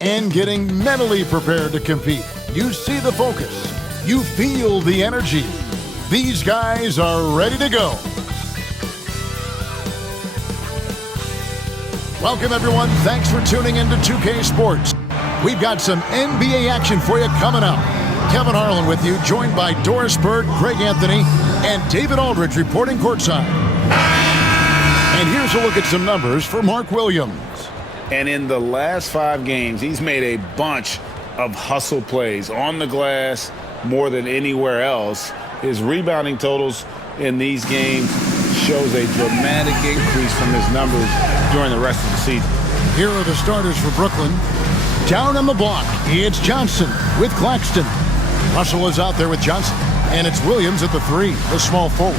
and getting mentally prepared to compete. You see the focus. You feel the energy. These guys are ready to go. Welcome, everyone. Thanks for tuning in to 2K Sports. We've got some NBA action for you coming up. Kevin Harlan with you, joined by Doris Bird, Greg Anthony, and David Aldridge reporting courtside. And here's a look at some numbers for Mark Williams. And in the last 5 games, he's made a bunch of hustle plays on the glass more than anywhere else. His rebounding totals in these games shows a dramatic increase from his numbers during the rest of the season. Here are the starters for Brooklyn. Down on the block, it's Johnson with Claxton. Russell is out there with Johnson. And it's Williams at the 3, the small forward.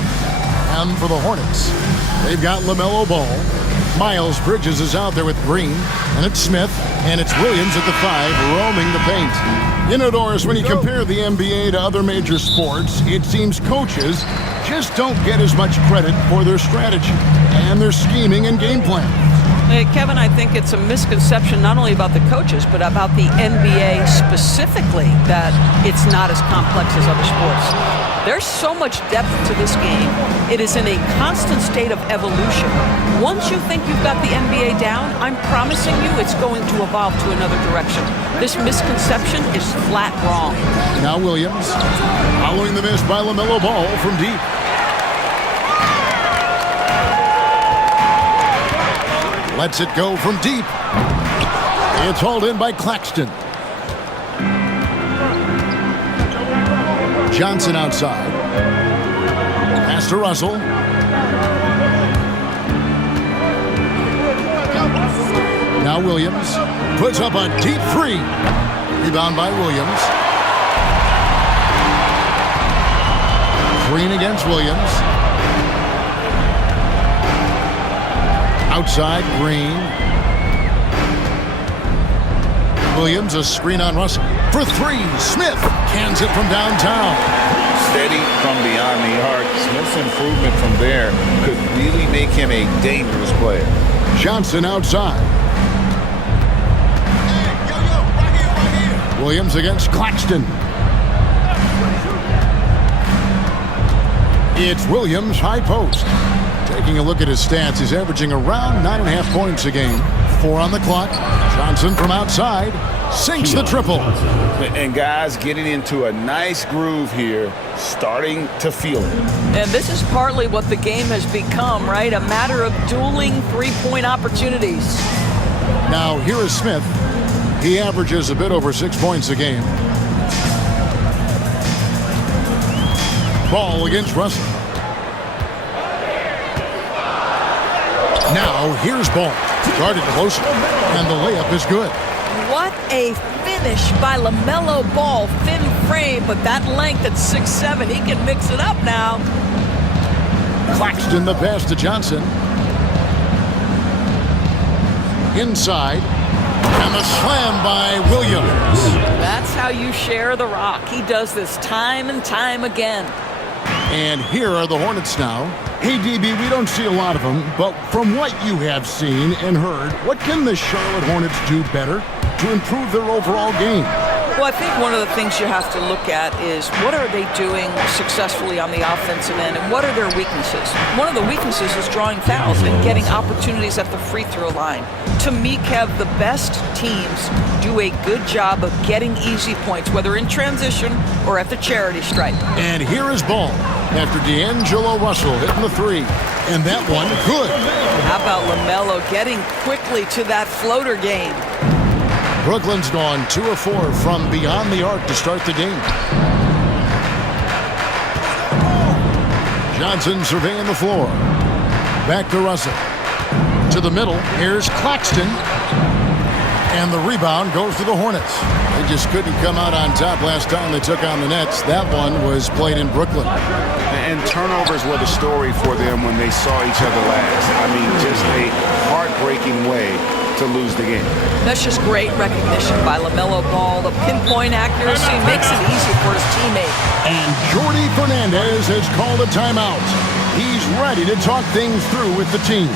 And for the Hornets, they've got LaMelo Ball. Miles Bridges is out there with Green. And it's Smith. And it's Williams at the 5, roaming the paint. You know, Doris, when you compare the NBA to other major sports, it seems coaches just don't get as much credit for their strategy and their scheming and game plan. Kevin, I think it's a misconception not only about the coaches, but about the NBA specifically, that it's not as complex as other sports. There's so much depth to this game. It is in a constant state of evolution. Once you think you've got the NBA down, I'm promising you it's going to evolve to another direction. This misconception is flat wrong. Now Williams, following the miss by LaMelo Ball from deep. Lets it go from deep. It's hauled in by Claxton. Johnson outside. Pass to Russell. Now Williams puts up a deep 3. Rebound by Williams. Green against Williams. Outside, Green. Williams, a screen on Russell. For 3, Smith cans it from downtown. Steady from beyond the arc. Smith's improvement from there could really make him a dangerous player. Johnson outside. Williams against Claxton. It's Williams, high post. Taking a look at his stats, he's averaging around 9.5 points a game. 4 on the clock. Johnson from outside sinks the triple. And guys getting into a nice groove here, starting to feel it. And this is partly what the game has become, right? A matter of dueling three-point opportunities. Now here is Smith. He averages a bit over 6 points a game. Ball against Russell. Now, here's Ball. Guarded closely, and the layup is good. What a finish by LaMelo Ball. Thin frame, but that length at 6'7", he can mix it up now. Claxton the pass to Johnson. Inside, and the slam by Williams. That's how you share the rock. He does this time and time again. And here are the Hornets now. Hey, DB, we don't see a lot of them, but from what you have seen and heard, what can the Charlotte Hornets do better to improve their overall game? Well, I think one of the things you have to look at is what are they doing successfully on the offensive end and what are their weaknesses? One of the weaknesses is drawing fouls and getting opportunities at the free throw line. To me, Kev, the best teams do a good job of getting easy points, whether in transition or at the charity stripe. And here is Ball after D'Angelo Russell hitting the 3. And that one, good. How about LaMelo getting quickly to that floater game? Brooklyn's gone 2 of 4 from beyond the arc to start the game. Johnson surveying the floor. Back to Russell. To the middle. Here's Claxton. And the rebound goes to the Hornets. They just couldn't come out on top last time they took on the Nets. That one was played in Brooklyn. And turnovers were the story for them when they saw each other last. I mean, just a heartbreaking way to lose the game. That's just great recognition by LaMelo Ball. The pinpoint accuracy makes it easy for his teammate. And Jordi Fernandez has called a timeout. He's ready to talk things through with the team.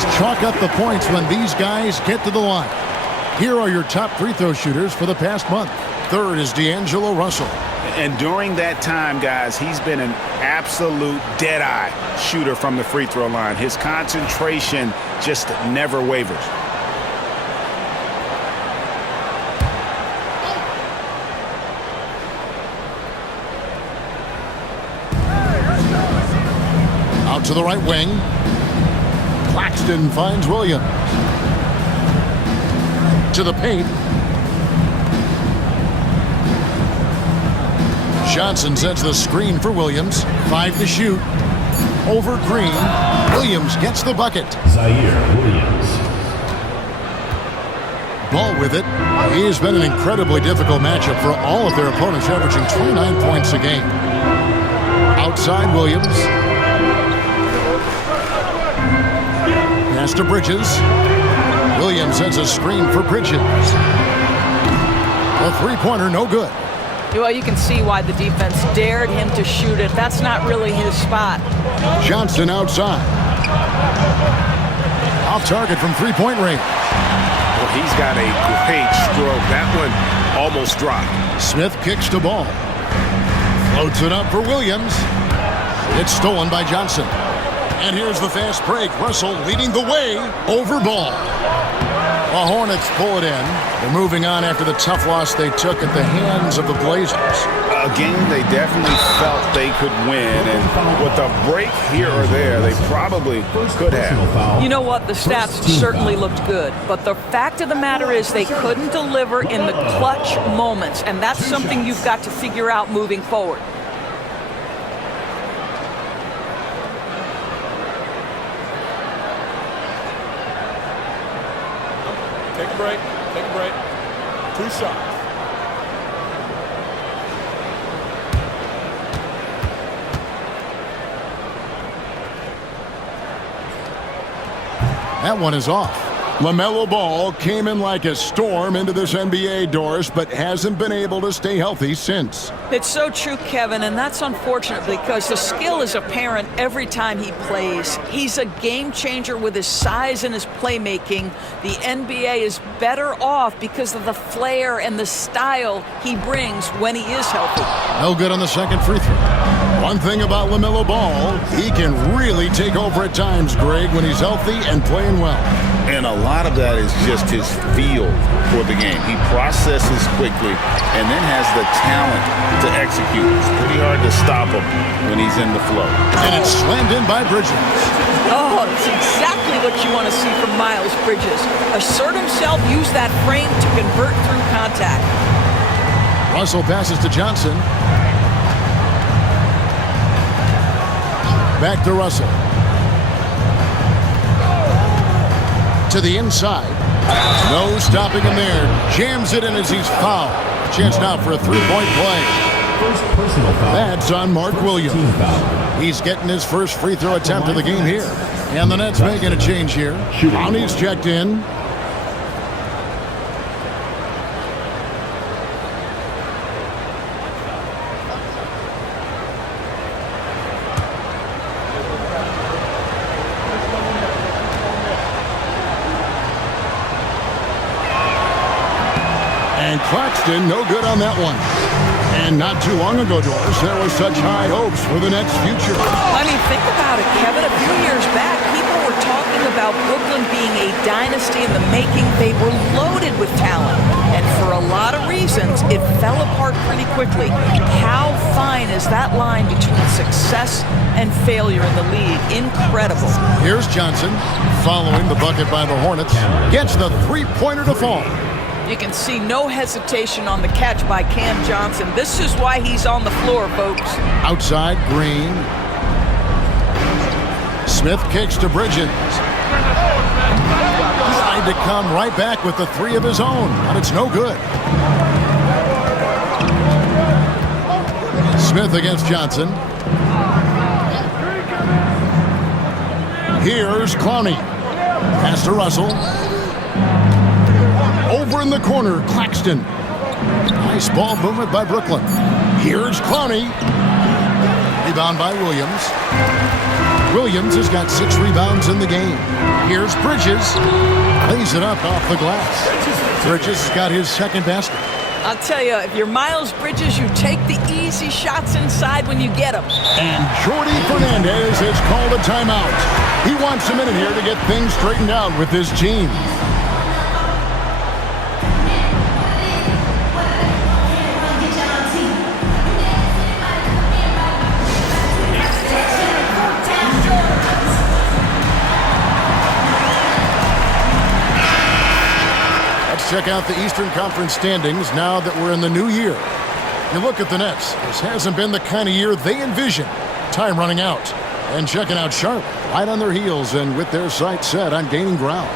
just chalk up the points when these guys get to the line. Here are your top free throw shooters for the past month. Third is D'Angelo Russell. And during that time, guys, he's been an absolute dead-eye shooter from the free throw line. His concentration just never wavers. Out to the right wing. Claxton finds Williams. To the paint. Johnson sets the screen for Williams. 5 to shoot. Over Green. Williams gets the bucket. Zaire Williams. Ball with it. He's been an incredibly difficult matchup for all of their opponents, averaging 29 points a game. Outside Williams. Pass to Bridges. Williams sets a screen for Bridges. A three-pointer, no good. Well, you can see why the defense dared him to shoot it. That's not really his spot. Johnson outside. Off target from three-point range. Well, he's got a great stroke. That one almost dropped. Smith kicks the ball. Floats it up for Williams. It's stolen by Johnson. And here's the fast break. Russell leading the way over ball. The Hornets pull it in. They're moving on after the tough loss they took at the hands of the Blazers. A game they definitely felt they could win, and with a break here or there, they probably could have. You know what? The stats certainly looked good, but the fact of the matter is they couldn't deliver in the clutch moments, and that's something you've got to figure out moving forward. Take a break. Take a break. 2 shots. That one is off. LaMelo Ball came in like a storm into this NBA, Doris, but hasn't been able to stay healthy since. It's so true, Kevin, and that's unfortunate because the skill is apparent every time he plays. He's a game changer with his size and his playmaking. The NBA is better off because of the flair and the style he brings when he is healthy. No good on the second free throw. One thing about LaMelo Ball, he can really take over at times, Greg, when he's healthy and playing well. And a lot of that is just his feel for the game. He processes quickly and then has the talent to execute. It's pretty hard to stop him when he's in the flow. And it's slammed in by Bridges. Oh, it's exactly what you want to see from Miles Bridges. Assert himself, use that frame to convert through contact. Russell passes to Johnson. Back to Russell. To the inside. No stopping him there. Jams it in as he's fouled. Chance now for a three-point play. First personal foul. That's on Mark Williams. Team foul. He's getting his first free throw attempt of the game here. And the Nets making a change here. Brownie's checked in. And Claxton, no good on that one. And not too long ago, Doris, there were such high hopes for the Nets' future. I mean, think about it, Kevin. A few years back, people were talking about Brooklyn being a dynasty in the making. They were loaded with talent. And for a lot of reasons, it fell apart pretty quickly. How fine is that line between success and failure in the league? Incredible. Here's Johnson, following the bucket by the Hornets. Gets the three-pointer to fall. You can see no hesitation on the catch by Cam Johnson. This is why he's on the floor, folks. Outside, Green. Smith kicks to Bridges. Tried to come right back with the three of his own, but it's no good. Smith against Johnson. Here's Clowney. Pass to Russell. Over in the corner, Claxton. Nice ball movement by Brooklyn. Here's Clowney. Rebound by Williams. Williams has got 6 rebounds in the game. Here's Bridges. Lays it up off the glass. Bridges has got his second basket. I'll tell you, if you're Miles Bridges, you take the easy shots inside when you get them. And Jordi Fernandez has called a timeout. He wants a minute here to get things straightened out with his team. Check out the Eastern Conference standings now that we're in the new year. You look at the Nets. This hasn't been the kind of year they envisioned. Time running out. And checking out Charlotte, right on their heels and with their sights set on gaining ground.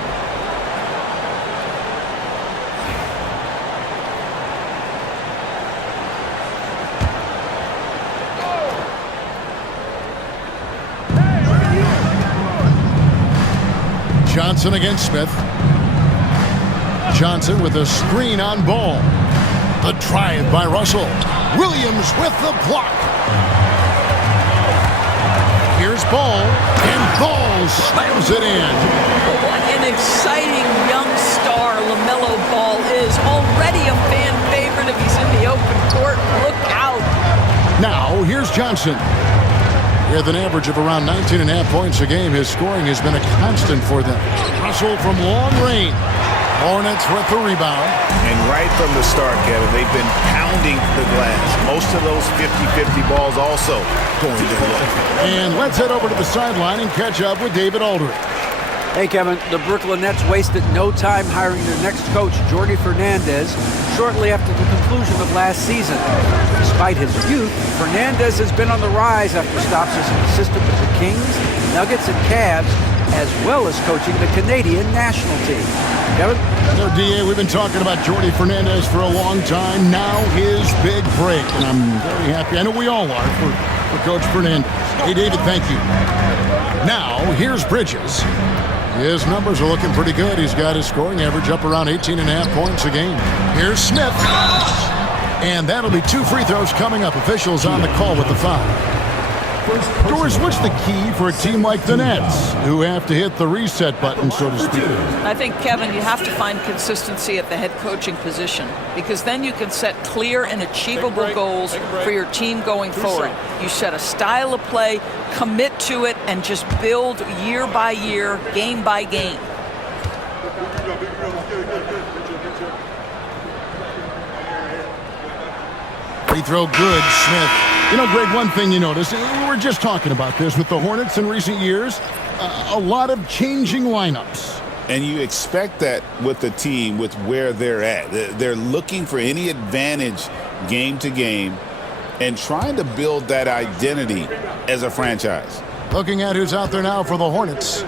Johnson against Smith. Johnson with a screen on Ball. The drive by Russell. Williams with the block. Here's Ball, and Ball slams it in. What an exciting young star LaMelo Ball is. Already a fan favorite if he's in the open court. Look out. Now, here's Johnson. With an average of around 19.5 points a game, his scoring has been a constant for them. Russell from long range. Hornets with the rebound. And right from the start, Kevin, they've been pounding the glass. Most of those 50-50 balls also going their way. And let's head over to the sideline and catch up with David Aldridge. Hey, Kevin, the Brooklyn Nets wasted no time hiring their next coach, Jordi Fernandez, shortly after the conclusion of last season. Despite his youth, Fernandez has been on the rise after stops as an assistant with the Kings, Nuggets, and Cavs, as well as coaching the Canadian national team. Kevin? So, DA, we've been talking about Jordi Fernandez for a long time. Now his big break, and I'm very happy. I know we all are for Coach Fernandez. Hey, David, thank you. Now, here's Bridges. His numbers are looking pretty good. He's got his scoring average up around 18.5 points a game. Here's Smith. And that'll be 2 free throws coming up. Officials on the call with the foul. Doris, what's the key for a team like the Nets, who have to hit the reset button, so to speak? I think, Kevin, you have to find consistency at the head coaching position, because then you can set clear and achievable goals for your team going forward. You set a style of play, commit to it, and just build year by year, game by game. Free throw good, Smith. You know, Greg, one thing you notice, we were just talking about this with the Hornets in recent years, a lot of changing lineups. And you expect that with the team, with where they're at. They're looking for any advantage game to game and trying to build that identity as a franchise. Looking at who's out there now for the Hornets.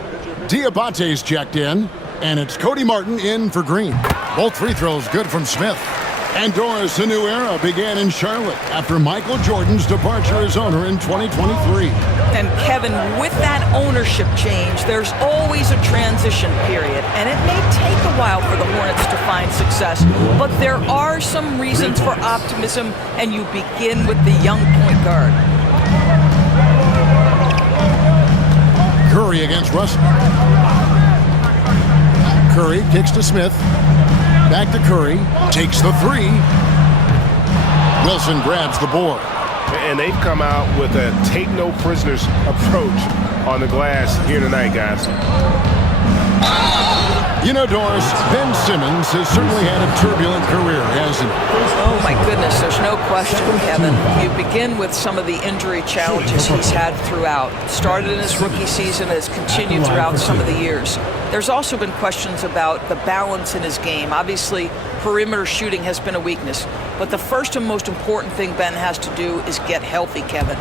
Diabate's checked in, and it's Cody Martin in for Green. Both free throws good from Smith. And Doris, a new era began in Charlotte after Michael Jordan's departure as owner in 2023. And Kevin, with that ownership change, there's always a transition period, and it may take a while for the Hornets to find success, but there are some reasons for optimism, and you begin with the young point guard. Curry against Russell. Curry kicks to Smith. Back to Curry, takes the 3. Wilson grabs the board. And they've come out with a take-no-prisoners approach on the glass here tonight, guys. You know, Doris, Ben Simmons has certainly had a turbulent career, hasn't he? Oh, my goodness, there's no question, Kevin. You begin with some of the injury challenges he's had throughout. Started in his rookie season, has continued throughout some of the years. There's also been questions about the balance in his game. Obviously, perimeter shooting has been a weakness. But the first and most important thing Ben has to do is get healthy, Kevin.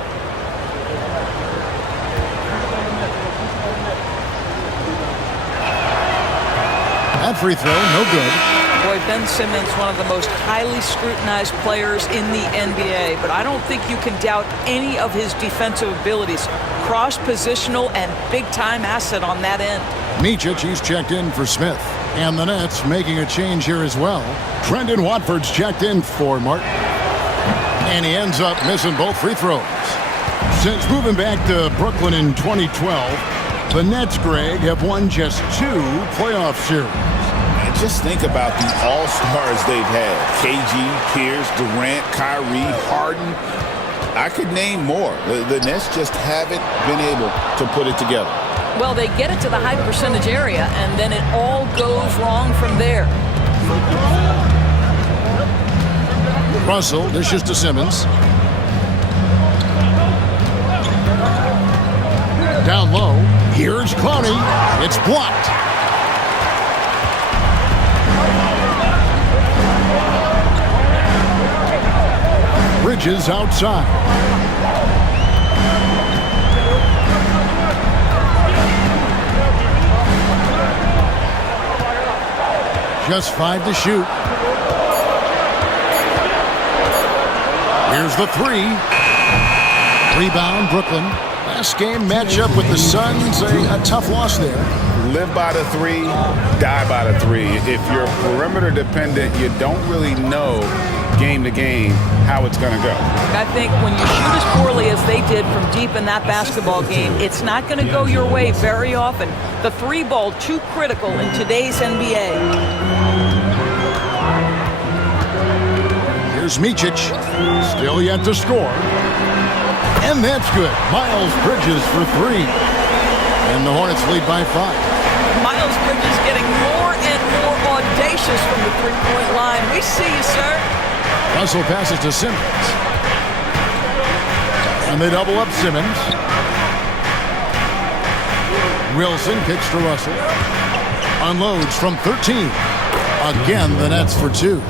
That free throw, no good. Boy, Ben Simmons, one of the most highly scrutinized players in the NBA, but I don't think you can doubt any of his defensive abilities. Cross-positional and big-time asset on that end. Micic, he's checked in for Smith. And the Nets making a change here as well. Trendon Watford's checked in for Martin. And he ends up missing both free throws. Since moving back to Brooklyn in 2012, the Nets, Greg, have won just 2 playoff series. And just think about the all-stars they've had. KG, Pierce, Durant, Kyrie, Harden. I could name more. The Nets just haven't been able to put it together. Well, they get it to the high percentage area, and then it all goes wrong from there. Russell dishes to Simmons. Down low. Here's Clowney. It's blocked. Bridges outside. Just 5 to shoot. Here's the 3. Rebound, Brooklyn. Last game matchup with the Suns, a tough loss there. Live by the 3, die by the 3. If you're perimeter dependent, you don't really know game to game how it's going to go. I think when you shoot as poorly as they did from deep in that basketball game, it's not going to go your way very often. The 3 ball, too critical in today's NBA. Here's Micic, still yet to score. And that's good. Miles Bridges for 3. And the Hornets lead by 5. Miles Bridges getting more and more audacious from the three-point line. We see you, sir. Russell passes to Simmons. And they double up Simmons. Wilson kicks to Russell. Unloads from 13. Again, the Nets for 2.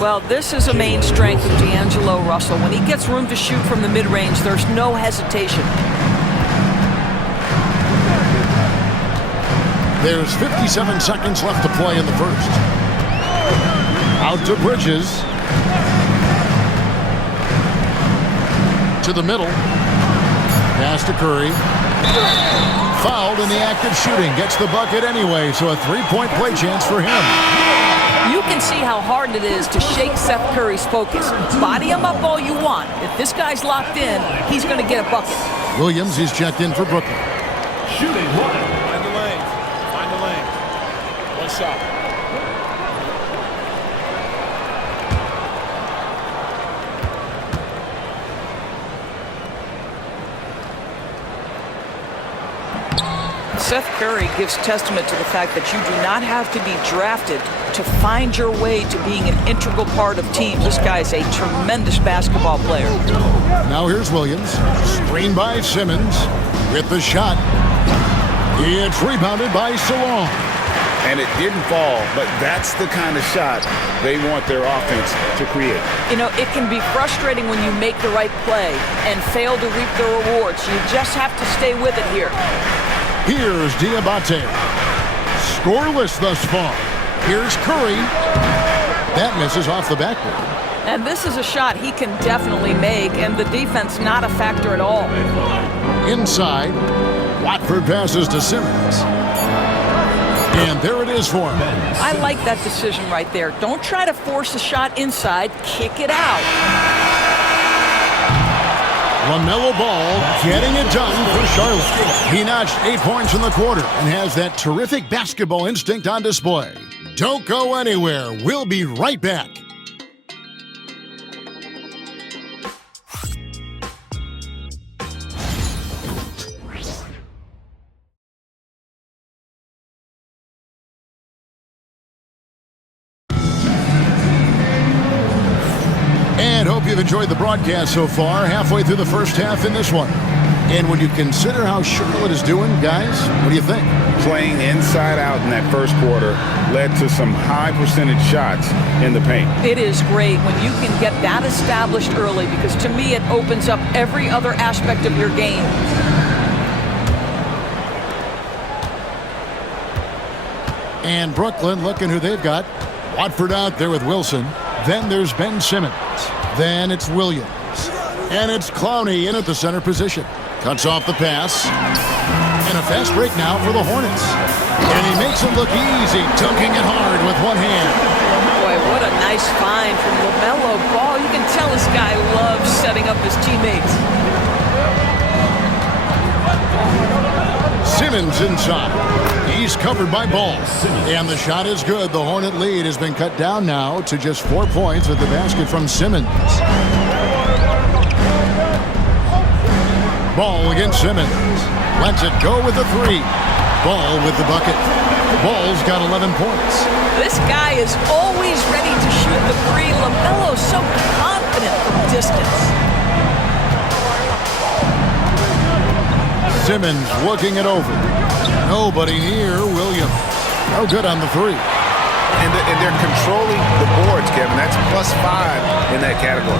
Well, this is a main strength of D'Angelo Russell. When he gets room to shoot from the mid-range, there's no hesitation. There's 57 seconds left to play in the first. Out to Bridges. To the middle. Pass to Curry. Fouled in the act of shooting. Gets the bucket anyway, so a 3-point play chance for him. You can see how hard it is to shake Seth Curry's focus. Body him up all you want. If this guy's locked in, he's going to get a bucket. Williams is checked in for Brooklyn. Shooting 1. Find the lane. Find the lane. One shot. Seth Curry gives testament to the fact that you do not have to be drafted to find your way to being an integral part of teams. This guy is a tremendous basketball player. Now here's Williams. Screened by Simmons. With the shot. It's rebounded by Salon. And it didn't fall, but that's the kind of shot they want their offense to create. You know, it can be frustrating when you make the right play and fail to reap the rewards. You just have to stay with it here. Here's Diabate. Scoreless thus far. Here's Curry. That misses off the backboard. And this is a shot he can definitely make, and the defense not a factor at all. Inside. Watford passes to Simmons. And there it is for him. I like that decision right there. Don't try to force a shot inside. Kick it out. LaMelo Ball getting it done for Charlotte. He notched 8 points in the quarter and has that terrific basketball instinct on display. Don't go anywhere. We'll be right back. And hope you've enjoyed the broadcast so far, halfway through the first half in this one. And when you consider how Charlotte is doing, guys, what do you think? Playing inside out in that first quarter led to some high percentage shots in the paint. It is great when you can get that established early, because to me it opens up every other aspect of your game. And Brooklyn, looking who they've got. Watford out there with Wilson. Then there's Ben Simmons. Then it's Williams. And it's Clowney in at the center position. Cuts off the pass. And a fast break now for the Hornets. And he makes it look easy, dunking it hard with one hand. Boy, what a nice find from LaMelo Ball. You can tell this guy loves setting up his teammates. Simmons inside. He's covered by Ball. And the shot is good. The Hornet lead has been cut down now to just 4 points at the basket from Simmons. Ball against Simmons. Lets it go with the three. Ball with the bucket. Ball's got 11 points. This guy is always ready to shoot the three. LaMelo's so confident from distance. Simmons looking it over. Nobody near Williams. No good on the three. And they're controlling the boards, Kevin. That's +5 in that category.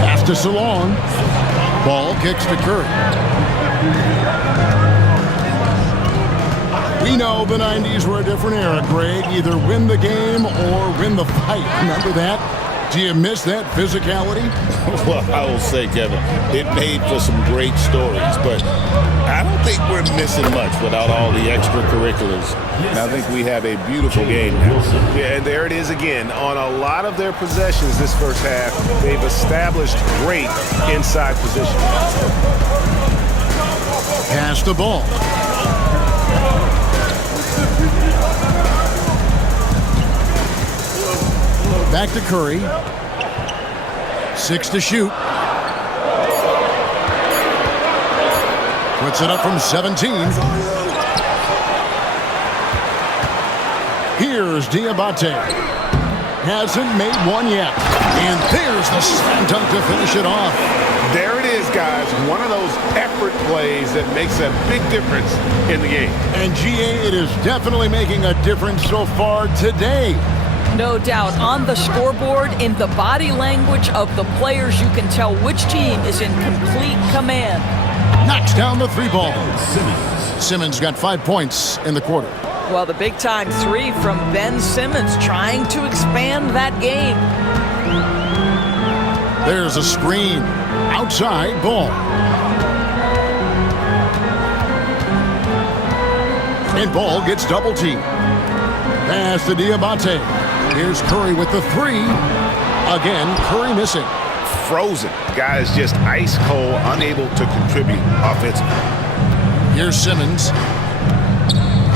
Pass to Salon. Ball kicks to Curry. We know the 90s were a different era, Greg. Either win the game or win the fight. Remember that? Do you miss that physicality? Well, I will say, Kevin, it made for some great stories, but I don't think we're missing much without all the extracurriculars. And I think we have a beautiful game now. Yeah, and there it is again. On a lot of their possessions this first half, they've established great inside position. Pass the ball. Back to Curry. 6 to shoot. Puts it up from 17. Here's Diabate. Hasn't made one yet. And there's the slam dunk to finish it off. There it is, guys. One of those effort plays that makes a big difference in the game. And GA, it is definitely making a difference so far today. No doubt. On the scoreboard, in the body language of the players, you can tell which team is in complete command. Knocks down the three ball. Simmons got 5 points in the quarter. Well, the big-time three from Ben Simmons trying to expand that game. There's a screen. Outside Ball. And Ball gets double teamed. Pass to Diabate. Here's Curry with the three. Again, Curry missing. Frozen. Guys just ice cold, unable to contribute offensively. Here's Simmons.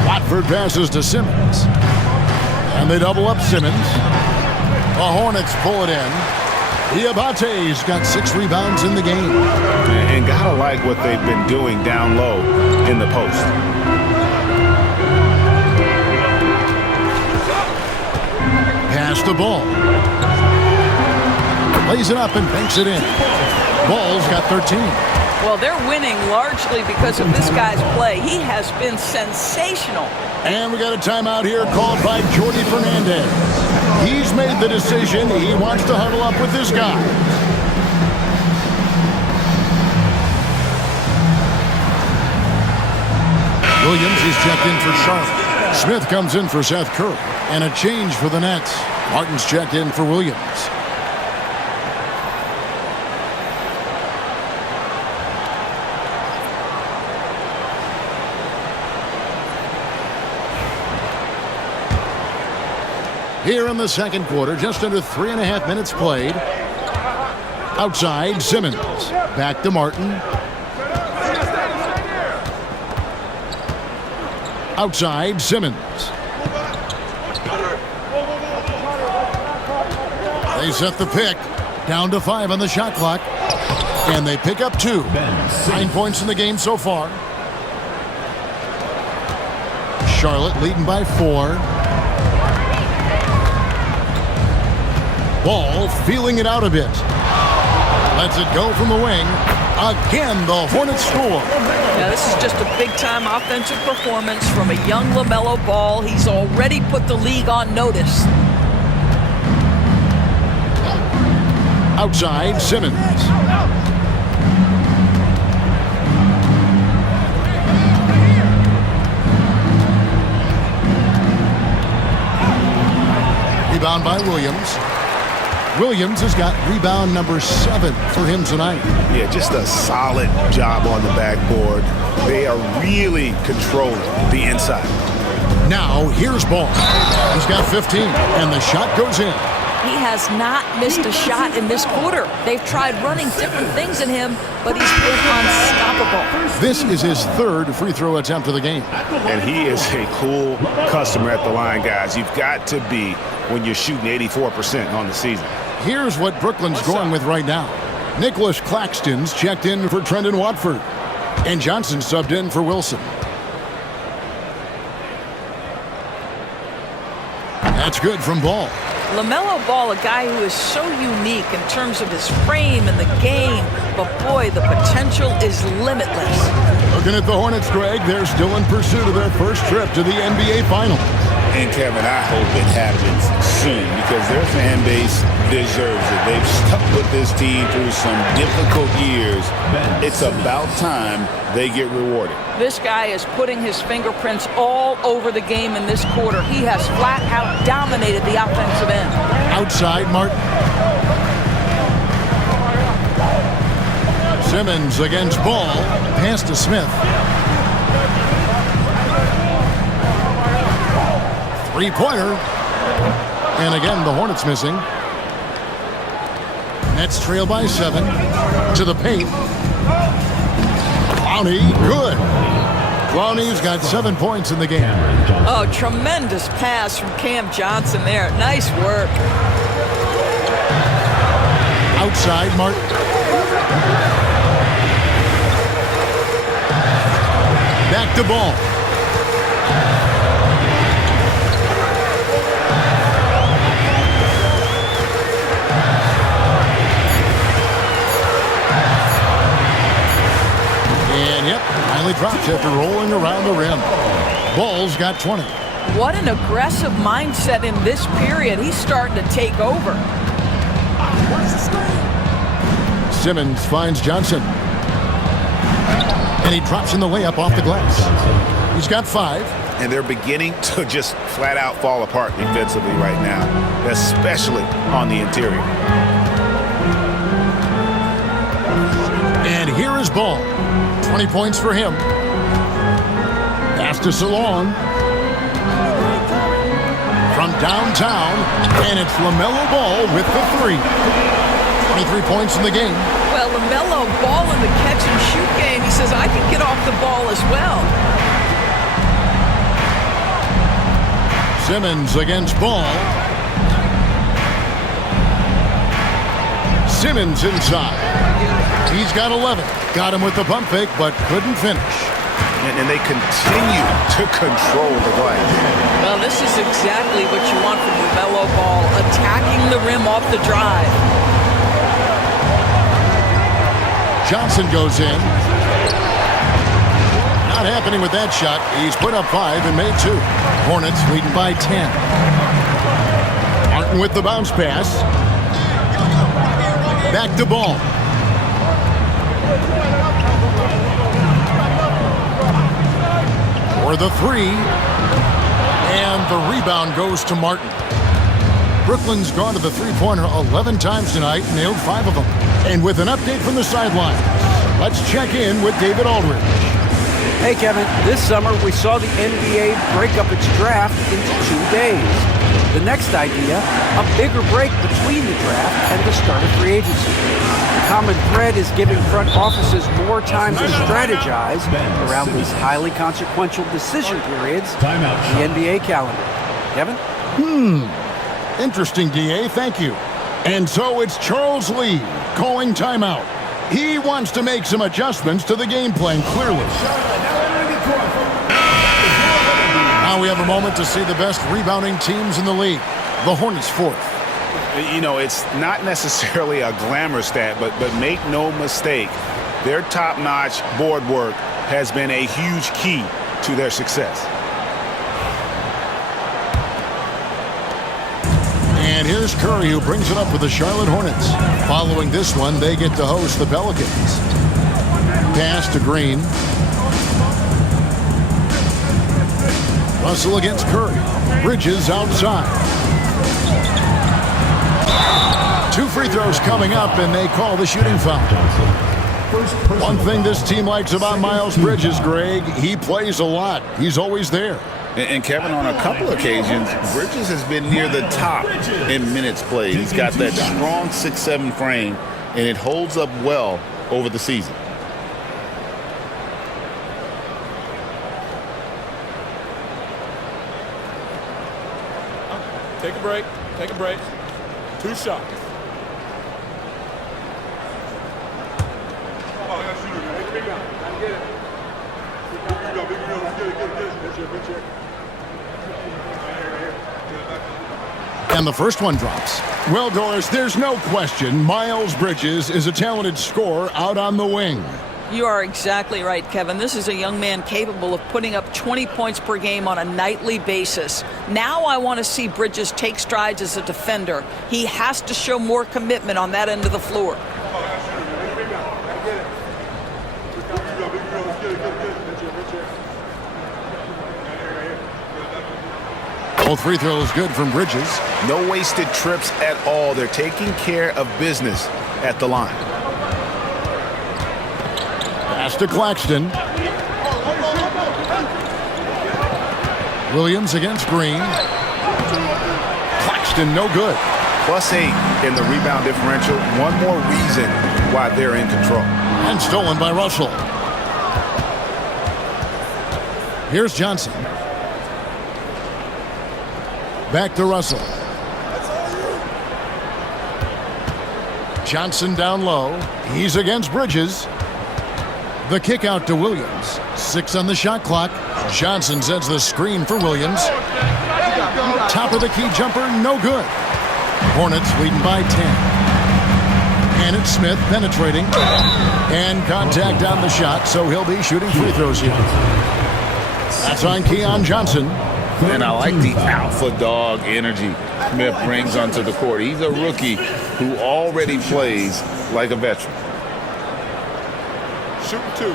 Watford passes to Simmons. And they double up Simmons. The Hornets pull it in. Diabate's got 6 rebounds in the game. And gotta like what they've been doing down low in the post. Pass the ball. Lays it up and banks it in. Ball's got 13. Well, they're winning largely because of this guy's play. He has been sensational. And we got a timeout here called by Jordi Fernandez. He's made the decision. He wants to huddle up with this guy. Williams is checked in for Charlotte. Smith comes in for Seth Curry. And a change for the Nets. Martin's checked in for Williams. Here in the second quarter, just under 3.5 minutes played. Outside, Simmons. Back to Martin. Outside, Simmons. They set the pick. Down to 5 on the shot clock. And they pick up 2. 9 points in the game so far. Charlotte leading by 4. Ball feeling it out a bit. Lets it go from the wing. Again, the Hornets score. Now, this is just a big-time offensive performance from a young LaMelo Ball. He's already put the league on notice. Outside, Simmons. Rebound by Williams. Williams has got rebound number 7 for him tonight. Yeah, just a solid job on the backboard. They are really controlling the inside. Now, here's Ball. He's got 15, and the shot goes in. He has not missed a shot in this quarter. They've tried running different things in him, but he's been unstoppable. This is his third free throw attempt of the game. And he is a cool customer at the line, guys. You've got to be when you're shooting 84% on the season. Here's what Brooklyn's going with right now. Nicholas Claxton's checked in for Trendon Watford, and Johnson subbed in for Wilson. That's good from Ball. LaMelo Ball, a guy who is so unique in terms of his frame and the game, but boy, the potential is limitless. Looking at the Hornets, Greg, they're still in pursuit of their first trip to the NBA Finals. And Kevin, I hope it happens soon because their fan base deserves it. They've stuck with this team through some difficult years. It's about time they get rewarded. This guy is putting his fingerprints all over the game in this quarter. He has flat out dominated the offensive end. Outside, Martin. Simmons against Ball. Pass to Smith. Three-pointer. And again, the Hornets missing. Nets trail by 7. To the paint. Clowney, good. Clowney's got 7 points in the game. Oh, tremendous pass from Cam Johnson there. Nice work. Outside, Martin. Back to Ball. Finally dropped after rolling around the rim. Ball's got 20. What an aggressive mindset in this period. He's starting to take over. Simmons finds Johnson. And he drops in the layup off the glass. He's got 5. And they're beginning to just flat out fall apart defensively right now, especially on the interior. And here is Ball. 20 points for him. Pass to Salon. From downtown, and it's LaMelo Ball with the 3. 23 points in the game. Well, LaMelo Ball in the catch-and-shoot game, he says, I can get off the ball as well. Simmons against Ball. Simmons inside. He's got 11. Got him with the pump fake, but couldn't finish. And they continue to control the glass. Well, this is exactly what you want from LaMelo Ball, attacking the rim off the drive. Johnson goes in. Not happening with that shot. He's put up 5 and made 2. Hornets leading by 10. Martin with the bounce pass. Back to Ball. For the 3. And the rebound goes to Martin. Brooklyn's gone to the three-pointer 11 times tonight, nailed 5 of them. And with an update from the sideline, let's check in with David Aldridge. Hey, Kevin. This summer, we saw the NBA break up its draft into 2 days. The next idea, a bigger break between the draft and the start of free agency. The common thread is giving front offices more time to strategize around these highly consequential decision periods in the NBA calendar. Kevin? Interesting, DA. Thank you. And so it's Charles Lee calling timeout. He wants to make some adjustments to the game plan, clearly. Now we have a moment to see the best rebounding teams in the league. The Hornets 4th. You know, it's not necessarily a glamour stat, but make no mistake, their top-notch board work has been a huge key to their success. And here's Curry, who brings it up for the Charlotte Hornets. Following this one, they get to host the Pelicans. Pass to Green. Russell against Curry. Bridges outside. 2 free throws coming up, and they call the shooting foul. One thing this team likes about Miles Bridges, Greg, he plays a lot. He's always there. And Kevin, on a couple occasions, Bridges has been near the top in minutes played. He's got that strong 6'7" frame, and it holds up well over the season. Take a break. Take a break. 2 shots. And the first one drops. Well, Doris, there's no question Miles Bridges is a talented scorer out on the wing. You are exactly right, Kevin. This is a young man capable of putting up 20 points per game on a nightly basis. Now I want to see Bridges take strides as a defender. He has to show more commitment on that end of the floor. Both free throws good from Bridges. No wasted trips at all. They're taking care of business at the line. Pass to Claxton. Williams against Green. Claxton no good. +8 in the rebound differential. One more reason why they're in control. And stolen by Russell. Here's Johnson. Back to Russell. Johnson down low. He's against Bridges. The kick out to Williams. 6 on the shot clock. Johnson sets the screen for Williams. Top of the key jumper, no good. Hornets leading by 10. And it's Smith penetrating. And contact on the shot, so he'll be shooting free throws here. That's on Keon Johnson. And I like the alpha dog energy Smith brings onto the court. He's a rookie who already plays like a veteran. Shooting 2.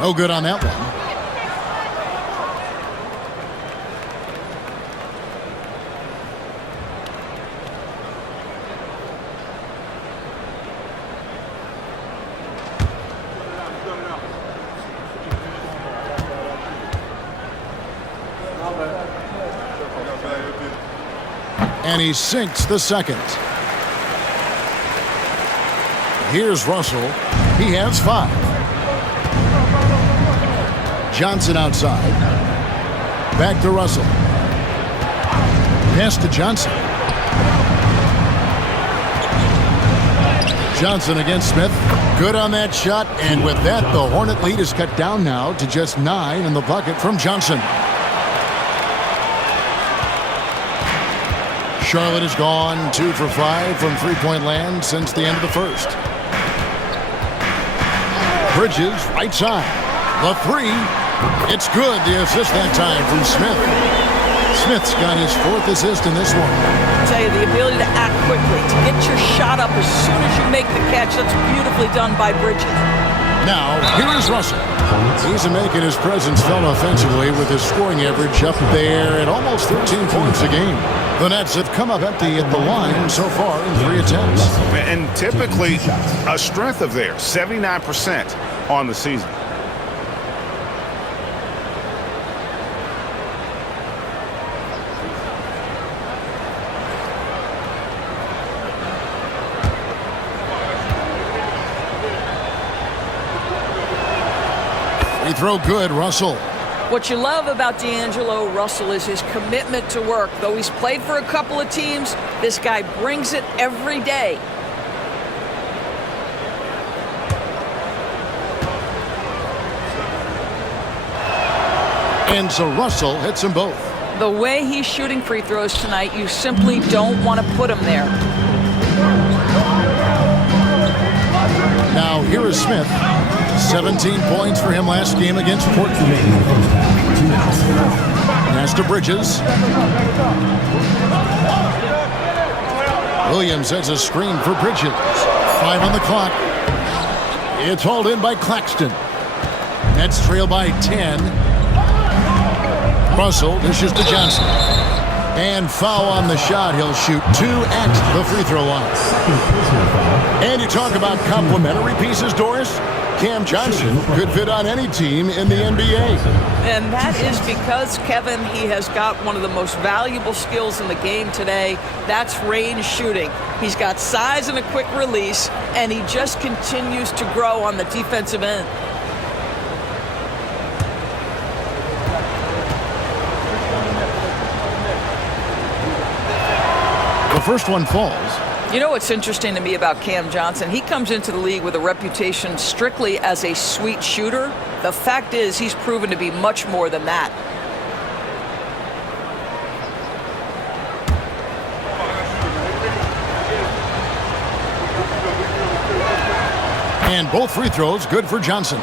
No good on that one. And he sinks the second. Here's Russell. He has 5. Johnson outside. Back to Russell. Pass to Johnson. Johnson against Smith. Good on that shot. And with that, the Hornet lead is cut down now to just 9 in the bucket from Johnson. Charlotte has gone 2 for 5 from three-point land since the end of the first. Bridges, right side. The 3. It's good. The assist that time from Smith. Smith's got his 4th assist in this one. I tell you, the ability to act quickly, to get your shot up as soon as you make the catch, that's beautifully done by Bridges. Now, here is Russell. He's making his presence felt offensively with his scoring average up there at almost 13 points a game. The Nets have come up empty at the line so far in 3 attempts. And typically a strength of theirs, 79% on the season. Free throw good, Russell. What you love about D'Angelo Russell is his commitment to work. Though he's played for a couple of teams, this guy brings it every day. And so Russell hits them both. The way he's shooting free throws tonight, you simply don't want to put him there. Now here is Smith. 17 points for him last game against Portland. Pass to Bridges. Williams has a screen for Bridges. 5 on the clock. It's hauled in by Claxton. Nets trail by 10. Russell dishes to Johnson. And foul on the shot. He'll shoot 2 at the free throw line. And you talk about complementary pieces, Doris. Cam Johnson could fit on any team in the NBA. And that is because, Kevin, he has got one of the most valuable skills in the game today. That's range shooting. He's got size and a quick release, and he just continues to grow on the defensive end. The first one falls. You know what's interesting to me about Cam Johnson? He comes into the league with a reputation strictly as a sweet shooter. The fact is, he's proven to be much more than that. And both free throws good for Johnson.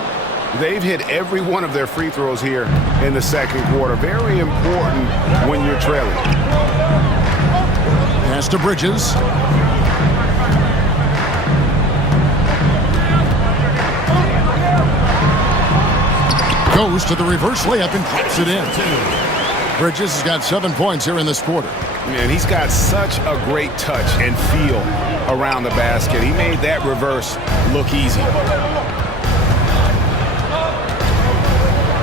They've hit every one of their free throws here in the second quarter. Very important when you're trailing. Pass to Bridges. Goes to the reverse layup and claps it in. Bridges has got 7 points here in this quarter. Man, he's got such a great touch and feel around the basket. He made that reverse look easy.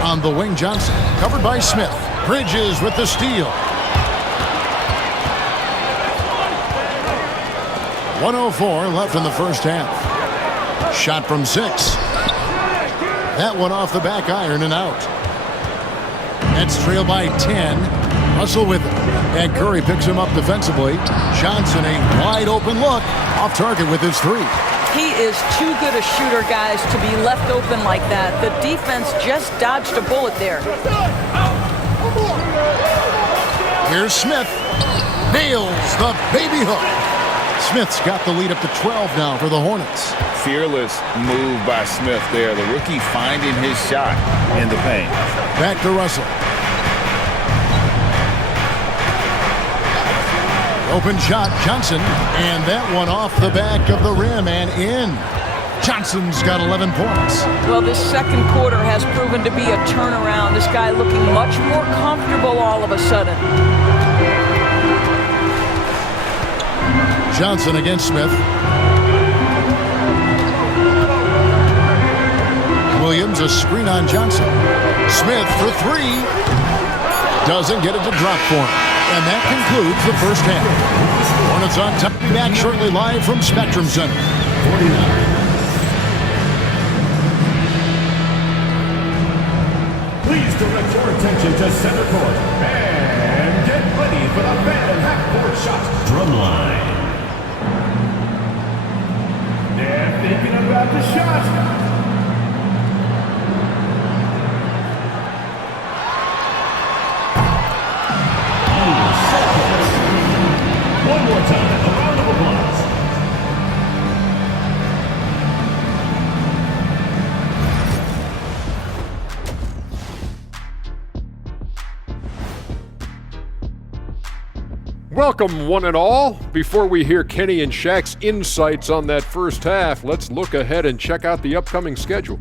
On the wing, Johnson, covered by Smith. Bridges with the steal. 1:04 left in the first half. Shot from 6. That one off the back iron and out. Nets trail by 10. Russell with it. And Curry picks him up defensively. Johnson, a wide open look. Off target with his 3. He is too good a shooter, guys, to be left open like that. The defense just dodged a bullet there. Here's Smith. Nails the baby hook. Smith's got the lead up to 12 now for the Hornets. Fearless move by Smith there. The rookie finding his shot in the paint. Back to Russell. Open shot, Johnson. And that one off the back of the rim and in. Johnson's got 11 points. Well, this second quarter has proven to be a turnaround. This guy looking much more comfortable all of a sudden. Johnson against Smith. Williams, a screen on Johnson. Smith for 3. Doesn't get it to drop for him. And that concludes the first half. Hornets on top. Back shortly live from Spectrum Center. 49. Please direct your attention to center court and get ready for the fan half-court shot. Drumline. They're thinking about the shot. One more time, a round of applause. Welcome, one and all. Before we hear Kenny and Shaq's insights on that first half, let's look ahead and check out the upcoming schedule.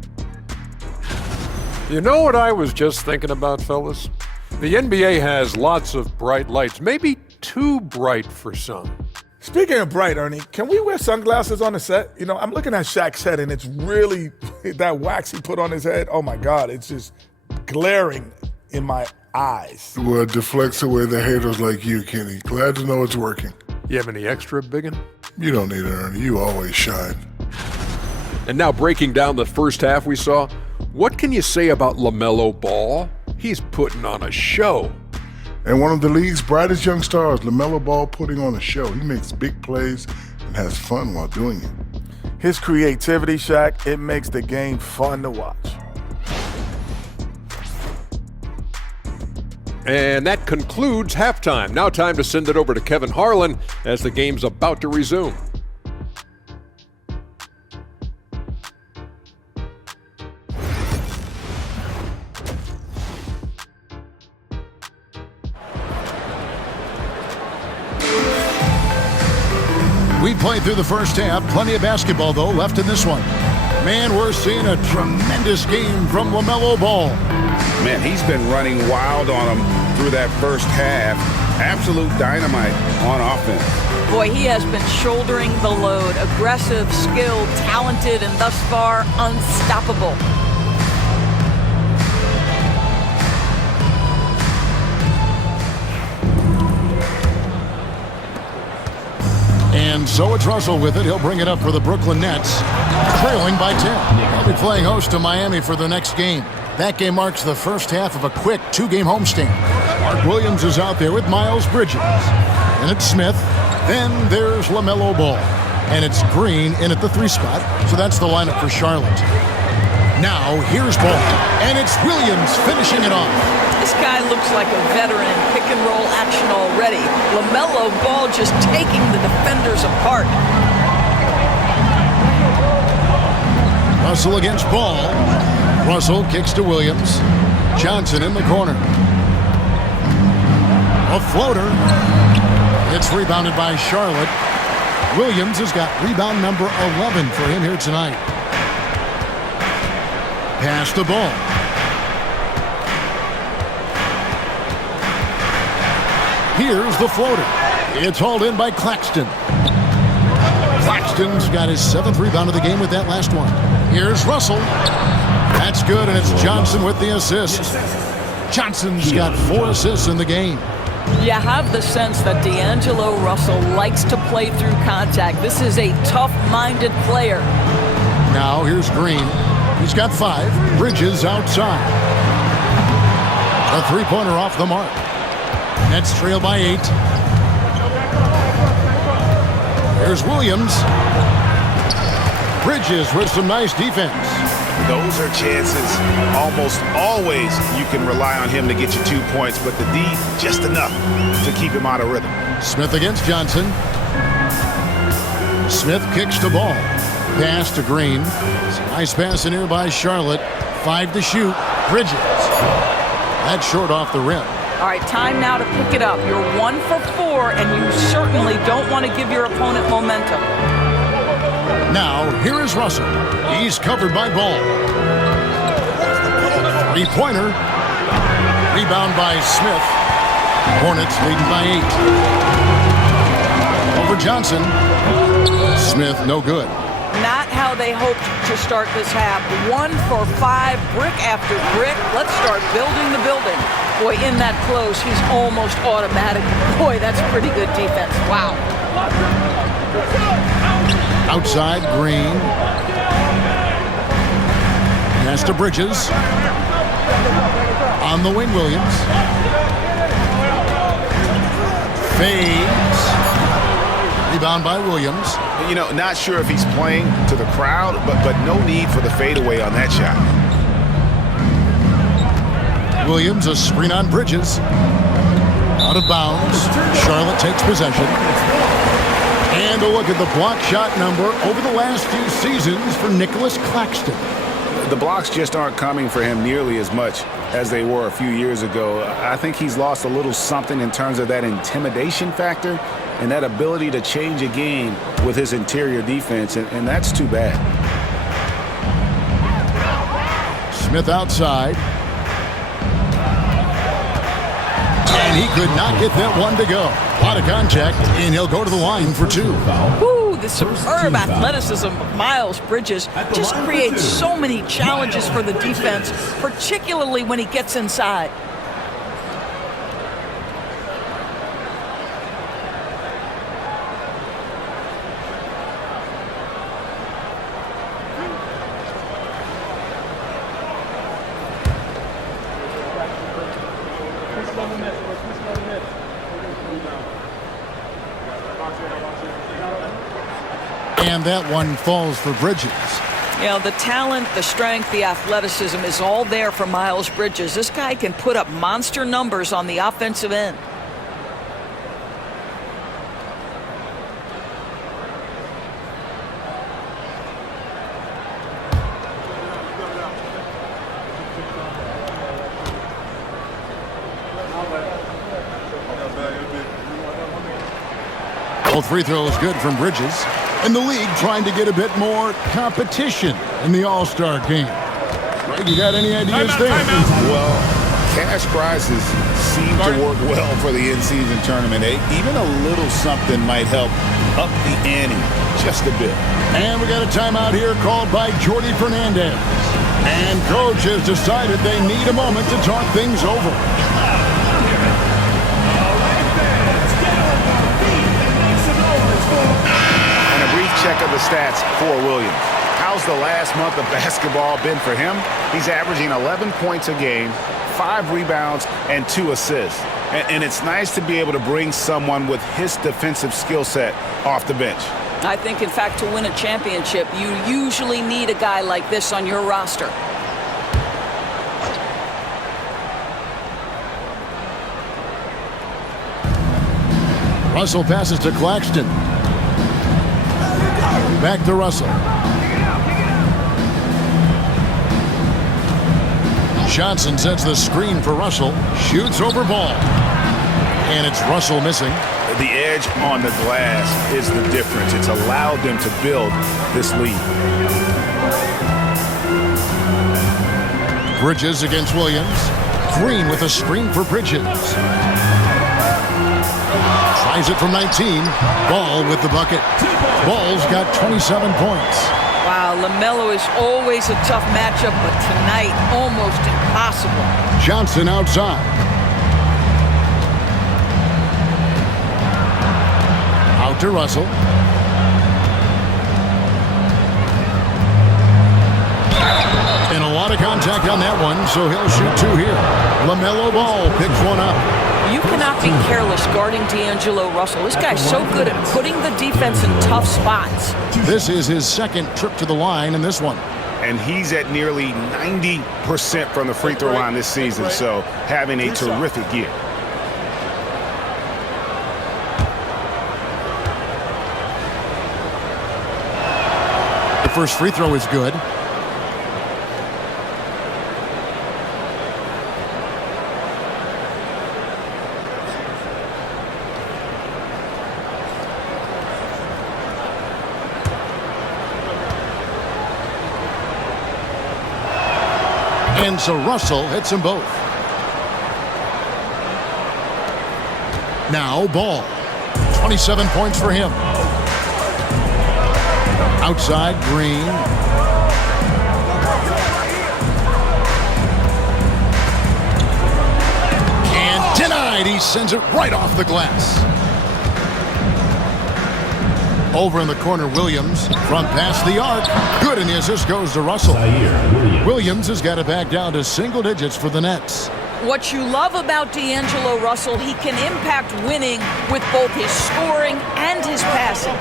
You know what I was just thinking about, fellas? The NBA has lots of bright lights, maybe too bright for some. Speaking of bright, Ernie, can we wear sunglasses on the set? You know, I'm looking at Shaq's head, and it's really, that wax he put on his head, oh my God, it's just glaring in my eyes. Well, it deflects away the haters like you, Kenny. Glad to know it's working. You have any extra, biggin? You don't need it, Ernie. You always shine. And now breaking down the first half we saw, what can you say about LaMelo Ball? He's putting on a show. And one of the league's brightest young stars, LaMelo Ball, putting on a show. He makes big plays and has fun while doing it. His creativity, Shaq, it makes the game fun to watch. And that concludes halftime. Now time to send it over to Kevin Harlan as the game's about to resume. We played through the first half. Plenty of basketball, though, left in this one. Man, we're seeing a tremendous game from LaMelo Ball. Man, he's been running wild on him through that first half. absolute dynamite on offense. Boy, he has been shouldering the load. Aggressive, skilled, talented, and thus far unstoppable. And so it's Russell with it. He'll bring it up for the Brooklyn Nets, trailing by 10. They'll be playing host to Miami for their next game. That game marks the first half of a quick 2-game homestand. Mark Williams is out there with Miles Bridges. And it's Smith. Then there's LaMelo Ball. And it's Green in at the 3 spot. So that's the lineup for Charlotte. Now here's Ball. And it's Williams finishing it off. This guy looks like a veteran in pick-and-roll action already. LaMelo Ball just taking the defenders apart. Russell against Ball. Russell kicks to Williams. Johnson in the corner. A floater. It's rebounded by Charlotte. Williams has got rebound number 11 for him here tonight. Pass the ball. Here's the floater. It's hauled in by Claxton. Claxton's got his 7th rebound of the game with that last one. Here's Russell. That's good, and it's Johnson with the assist. Johnson's got 4 assists in the game. You have the sense that D'Angelo Russell likes to play through contact. This is a tough-minded player. Now here's Green. He's got 5. Bridges outside. A 3-pointer off the mark. Nets trail by 8. Here's Williams. Bridges with some nice defense. Those are chances almost always you can rely on him to get you 2 points, but the D just enough to keep him out of rhythm. Smith against Johnson. Smith kicks the ball. Pass to Green. Nice pass in here by Charlotte. 5 to shoot. Bridges. That's short off the rim. All right, time now to pick it up. You're 1 for 4, and you certainly don't want to give your opponent momentum. Now, here is Russell. He's covered by Ball. 3-pointer. Rebound by Smith. Hornets leading by 8. Over Johnson. Smith, no good. Not how they hoped to start this half. 1 for 5, brick after brick. Let's start building the building. Boy, in that close, he's almost automatic. Boy, that's pretty good defense. Wow. Outside, Green. Pass to Bridges. On the wing, Williams. Fades. Rebound by Williams. You know, not sure if he's playing to the crowd, but no need for the fadeaway on that shot. Williams, a screen on Bridges. Out of bounds. Charlotte takes possession. And a look at the block shot number over the last few seasons for Nicholas Claxton. The blocks just aren't coming for him nearly as much as they were a few years ago. I think he's lost a little something in terms of that intimidation factor and that ability to change a game with his interior defense, and that's too bad. Smith outside. And he could not get that one to go. A lot of contact, and he'll go to the line for 2. Woo, the superb athleticism of Miles Bridges just creates so many challenges for the defense, particularly when he gets inside. And that one falls for Bridges. You know, the talent, the strength, the athleticism is all there for Miles Bridges. This guy can put up monster numbers on the offensive end. Both free throws good from Bridges. And the league trying to get a bit more competition in the All-Star game. Greg, you got any ideas there? Well, cash prizes seem to work well for the in-season tournament. Even a little something might help up the ante just a bit. And we got a timeout here called by Jordi Fernandez. And coach has decided they need a moment to talk things over. And a brief check of the stats for Williams. How's the last month of basketball been for him? He's averaging 11 points a game, 5 rebounds, and 2 assists. And it's nice to be able to bring someone with his defensive skill set off the bench. I think, in fact, to win a championship, you usually need a guy like this on your roster. Russell passes to Claxton. Back to Russell. Johnson sets the screen for Russell. Shoots over ball. And it's Russell missing. The edge on the glass is the difference. It's allowed them to build this lead. Bridges against Williams. Green with a screen for Bridges. Tries it from 19. Ball with the bucket. Ball's got 27 points. Wow, LaMelo is always a tough matchup, but tonight almost impossible. Johnson outside. Out to Russell. And a lot of contact on that one, so he'll shoot 2 here. LaMelo Ball picks one up. You cannot be careless guarding D'Angelo Russell. This guy's so good at putting the defense in tough spots. This is his second trip to the line in this one. And he's at nearly 90% from the free throw line this season, so having a terrific year. The first free throw is good. And so Russell hits them both. Now Ball. 27 points for him. Outside, Green. And denied. He sends it right off the glass. Over in the corner, Williams. Front pass the arc. Good, and the assist goes to Russell. Williams has got it back down to single digits for the Nets. What you love about D'Angelo Russell, he can impact winning with both his scoring and his passing.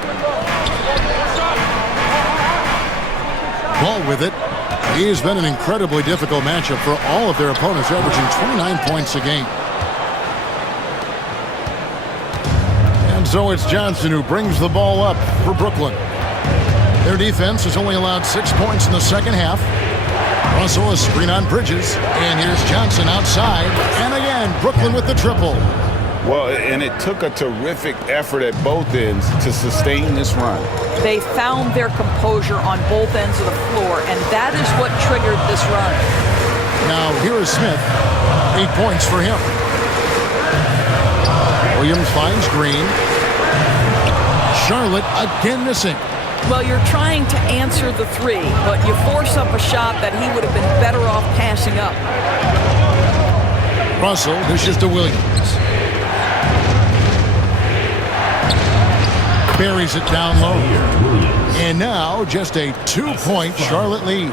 Ball with it. He's been an incredibly difficult matchup for all of their opponents, averaging 29 points a game. And so it's Johnson who brings the ball up for Brooklyn. Their defense has only allowed 6 points in the second half. Russell a screen on Bridges, and here's Johnson outside, and again Brooklyn with the triple. Well, and it took a terrific effort at both ends to sustain this run. They found their composure on both ends of the floor, and that is what triggered this run. Now here is Smith. 8 points for him. Williams finds Green. Charlotte again missing. Well, you're trying to answer the three, but you force up a shot that he would have been better off passing up. Russell dishes to Williams. Buries it down low. And now just a 2-point Charlotte lead.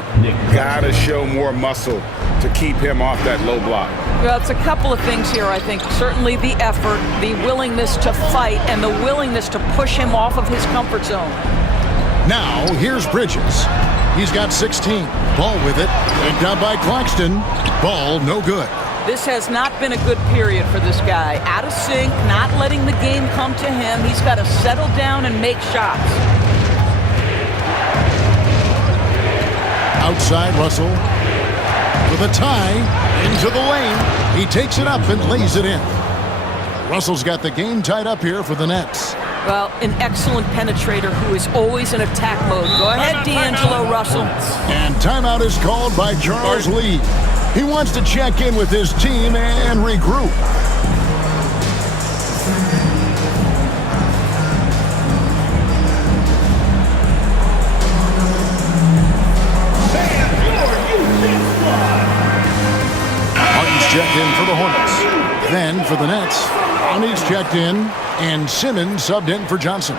Gotta show more muscle to keep him off that low block. Well, it's a couple of things here, I think. Certainly the effort, the willingness to fight, and the willingness to push him off of his comfort zone. Now, here's Bridges. He's got 16. Ball with it. And down by Claxton. Ball no good. This has not been a good period for this guy. Out of sync, not letting the game come to him. He's got to settle down and make shots. Outside, Russell. With a tie. Into the lane. He takes it up and lays it in. Russell's got the game tied up here for the Nets. Well, an excellent penetrator who is always in attack mode. Go ahead, D'Angelo Russell. And timeout is called by Charles Lee. He wants to check in with his team and regroup. for the Nets. Brownie's checked in, and Simmons subbed in for Johnson.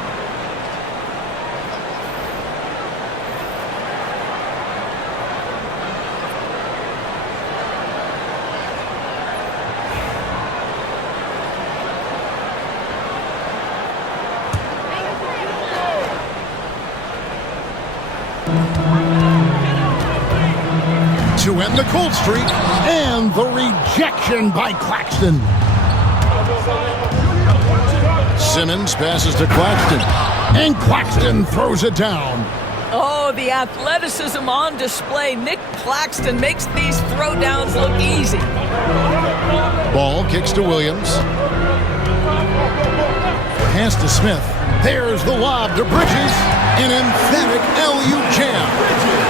To end the cold streak, and the rejection by Claxton. Simmons passes to Claxton, and Claxton throws it down. Oh, the athleticism on display. Nick Claxton makes these throwdowns look easy. Ball kicks to Williams. Pass to Smith. There's the lob to Bridges. An emphatic LU jam.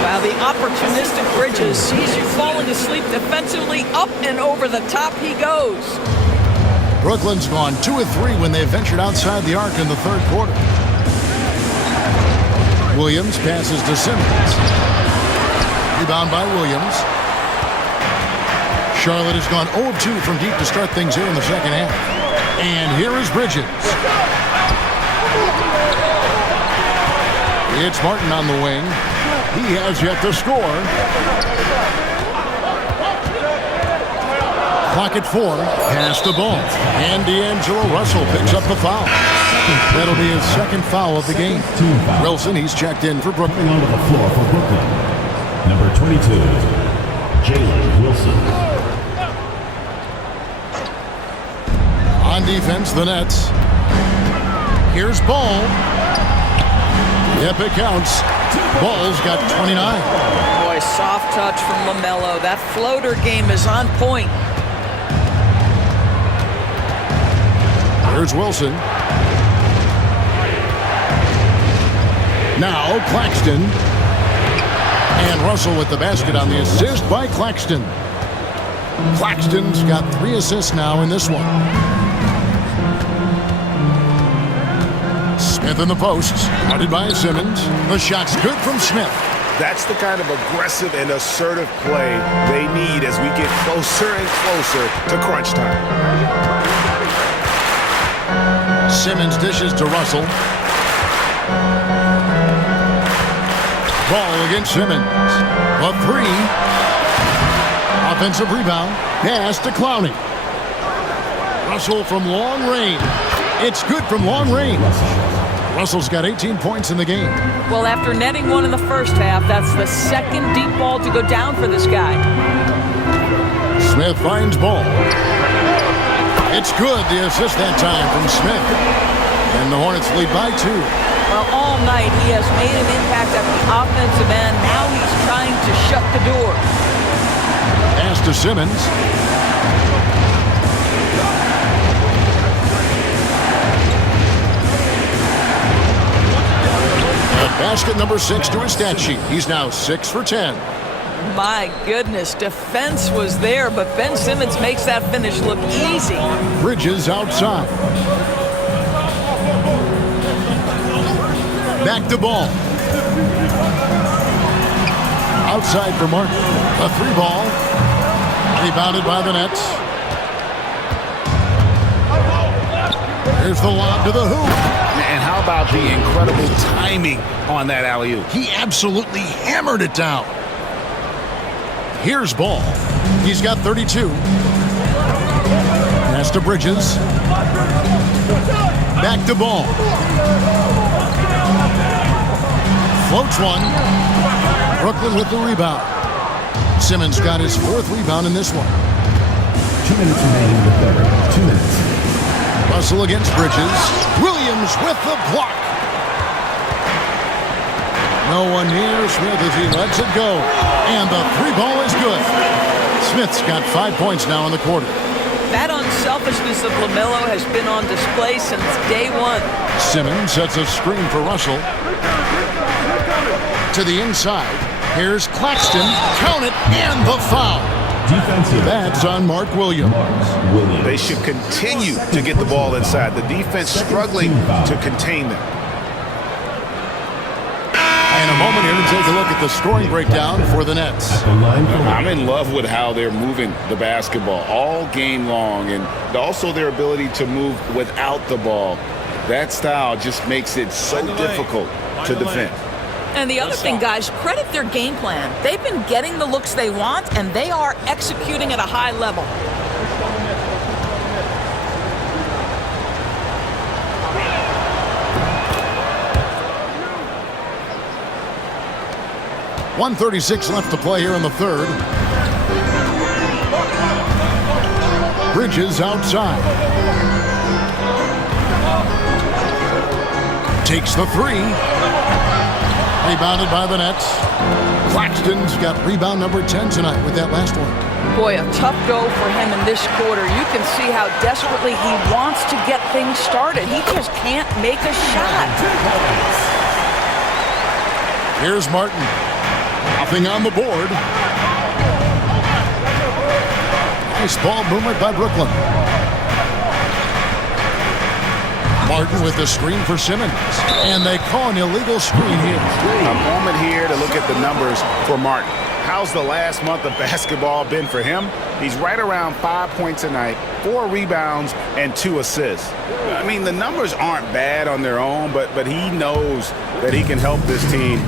Wow, the opportunistic Bridges sees you falling asleep defensively. Up and over the top he goes. Brooklyn's gone 2 of 3 when they ventured outside the arc in the third quarter. Williams passes to Simmons. Rebound by Williams. Charlotte has gone 0 of 2 from deep to start things here in the second half. And here is Bridges. It's Martin on the wing. He has yet to score. Clock at 4. Pass the ball. And D'Angelo Russell picks up the foul. That'll be his second foul of the game. Wilson, he's checked in for Brooklyn. Onto the floor for Brooklyn, number 22, Jalen Wilson. On defense, the Nets. Here's Ball. Yep, it counts. Ball's got 29. Boy, soft touch from LaMelo. That floater game is on point. Here's Wilson. Now Claxton. And Russell with the basket on the assist by Claxton. Claxton's got 3 assists now in this one. Smith in the posts. Guarded by Simmons. The shot's good from Smith. That's the kind of aggressive and assertive play they need as we get closer and closer to crunch time. Simmons dishes to Russell. Ball against Simmons. A 3. Offensive rebound. Pass to Clowney. Russell from long range. It's good from long range. Russell's got 18 points in the game. Well, after netting one in the first half, that's the second deep ball to go down for this guy. Smith finds Ball. It's good, the assist that time from Smith. And the Hornets lead by 2. Well, all night he has made an impact at the offensive end. Now he's trying to shut the door. Pass to Simmons. Basket number 6 to his stat sheet. He's now 6 for 10. My goodness, defense was there, but Ben Simmons makes that finish look easy. Bridges outside. Back to Ball. Outside for Martin. A 3 ball. Rebounded by the Nets. Here's the lob to the hoop. And how about the incredible timing on that alley-oop? He absolutely hammered it down. Here's Ball. He's got 32. Pass to Bridges. Back to Ball. Floats one. Brooklyn with the rebound. Simmons got his 4th rebound in this one. 2 minutes remaining in the third. 2 minutes. Russell against Bridges. Williams with the block. No one near Smith as he lets it go. And the 3 ball is good. Smith's got 5 points now in the quarter. That unselfishness of LaMelo has been on display since day 1. Simmons sets a screen for Russell. To the inside. Here's Claxton. Count it, and the foul. Defensive. That's on Mark Williams. They should continue to get the ball inside. The defense struggling to contain them. And a moment here to take a look at the scoring breakdown for the Nets. I'm in love with how they're moving the basketball all game long, and also their ability to move without the ball. That style just makes it so difficult to defend. And the other thing, guys, credit their game plan. They've been getting the looks they want, and they are executing at a high level. .136 left to play here in the third. Bridges outside. Takes the three. Rebounded by the Nets. Claxton's got rebound number 10 tonight with that last one. Boy, a tough go for him in this quarter. You can see how desperately he wants to get things started. He just can't make a shot. Here's Martin. Nothing on the board. Nice ball movement by Brooklyn. Martin with the screen for Simmons. And they call an illegal screen here. A moment here to look at the numbers for Martin. How's the last month of basketball been for him? He's right around 5 points a night, 4 rebounds, and 2 assists. I mean, the numbers aren't bad on their own, but he knows that he can help this team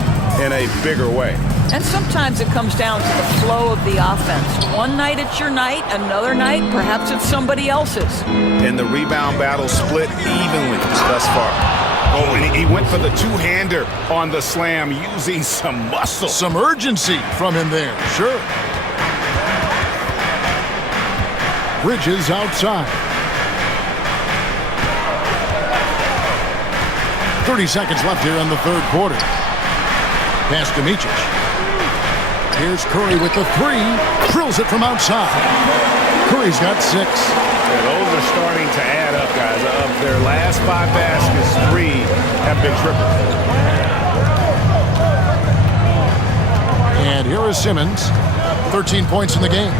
in a bigger way. And sometimes it comes down to the flow of the offense. One night it's your night, another night perhaps it's somebody else's. And the rebound battle split evenly thus far. Oh, and he went for the two-hander on the slam using some muscle. Some urgency from him there, sure. Bridges outside. 30 seconds left here in the third quarter. Pass to Micic. Here's Curry with the three. Drills it from outside. Curry's got 6. Yeah, those are starting to add up, guys. Of their last 5 baskets, 3 have been triples. And here is Simmons. 13 points in the game.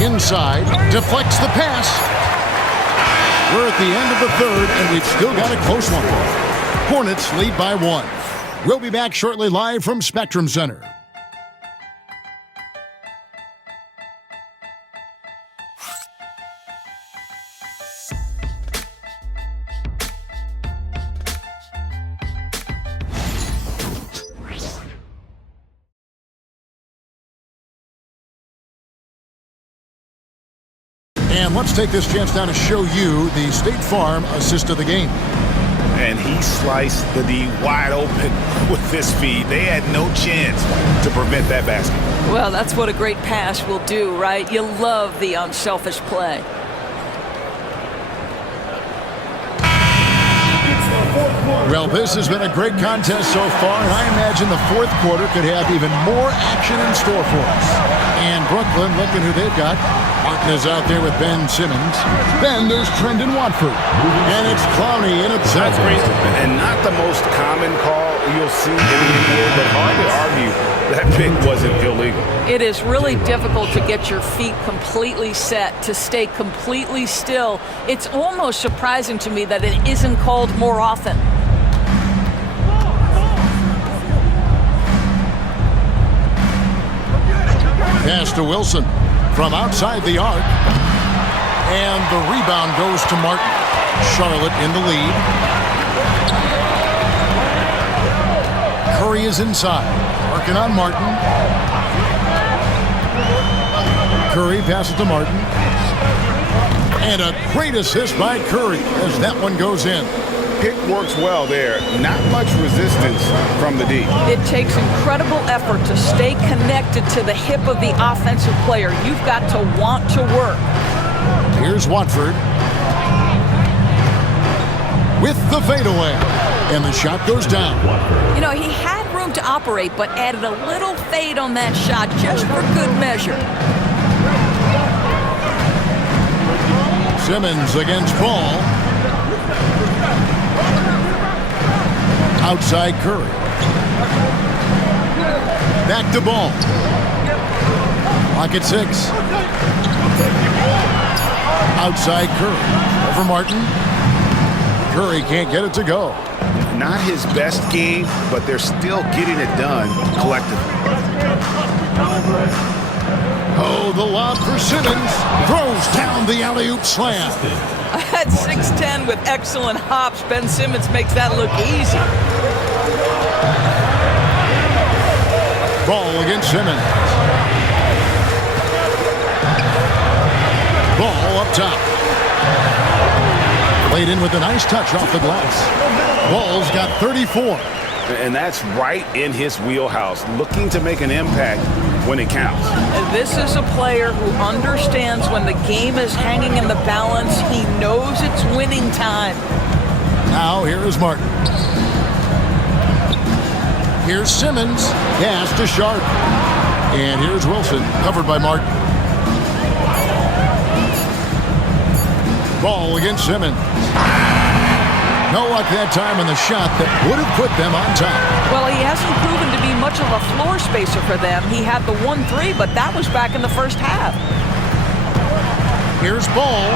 Inside, deflects the pass. We're at the end of the third, and we've still got a close one. Hornets lead by 1. We'll be back shortly live from Spectrum Center. And let's take this chance now to show you the State Farm assist of the game. And he sliced the D wide open with this feed. They had no chance to prevent that basket. Well, that's what a great pass will do, right? You love the unselfish play. Well, this has been a great contest so far, and I imagine the fourth quarter could have even more action in store for us. And Brooklyn, looking who they've got. Martin is out there with Ben Simmons. Then there's Trendon Watford. And it's Clowney in at center. And not the most common call you'll see in the NBA, but hard to argue that pick wasn't illegal. It is really difficult to get your feet completely set, to stay completely still. It's almost surprising to me that it isn't called more often. Pass to Wilson from outside the arc. And the rebound goes to Martin. Charlotte in the lead. Curry is inside. Working on Martin. Curry passes to Martin. And a great assist by Curry as that one goes in. Pick works well there. Not much resistance from the D. It takes incredible effort to stay connected to the hip of the offensive player. You've got to want to work. Here's Watford with the fadeaway. And the shot goes down. You know, he had room to operate, but added a little fade on that shot just for good measure. Simmons against Ball. Outside Curry. Back to Ball. Clock at 6. Outside Curry. Over Martin. Curry can't get it to go. Not his best game, but they're still getting it done collectively. Oh, the lob for Simmons. Throws down the alley-oop slam. At 6'10" with excellent hops, Ben Simmons makes that look easy. Ball against Simmons. Ball up top. Played in with a nice touch off the glass. Ball's got 34. And that's right in his wheelhouse, looking to make an impact when it counts. This is a player who understands when the game is hanging in the balance. He knows it's winning time. Now here is Martin. Here's Simmons. Pass to Sharp. And here's Wilson, covered by Martin. Ball against Simmons. No luck that time on the shot that would have put them on top. Well, he hasn't proven to be much of a floor spacer for them. He had the 1-3, but that was back in the first half. Here's Ball.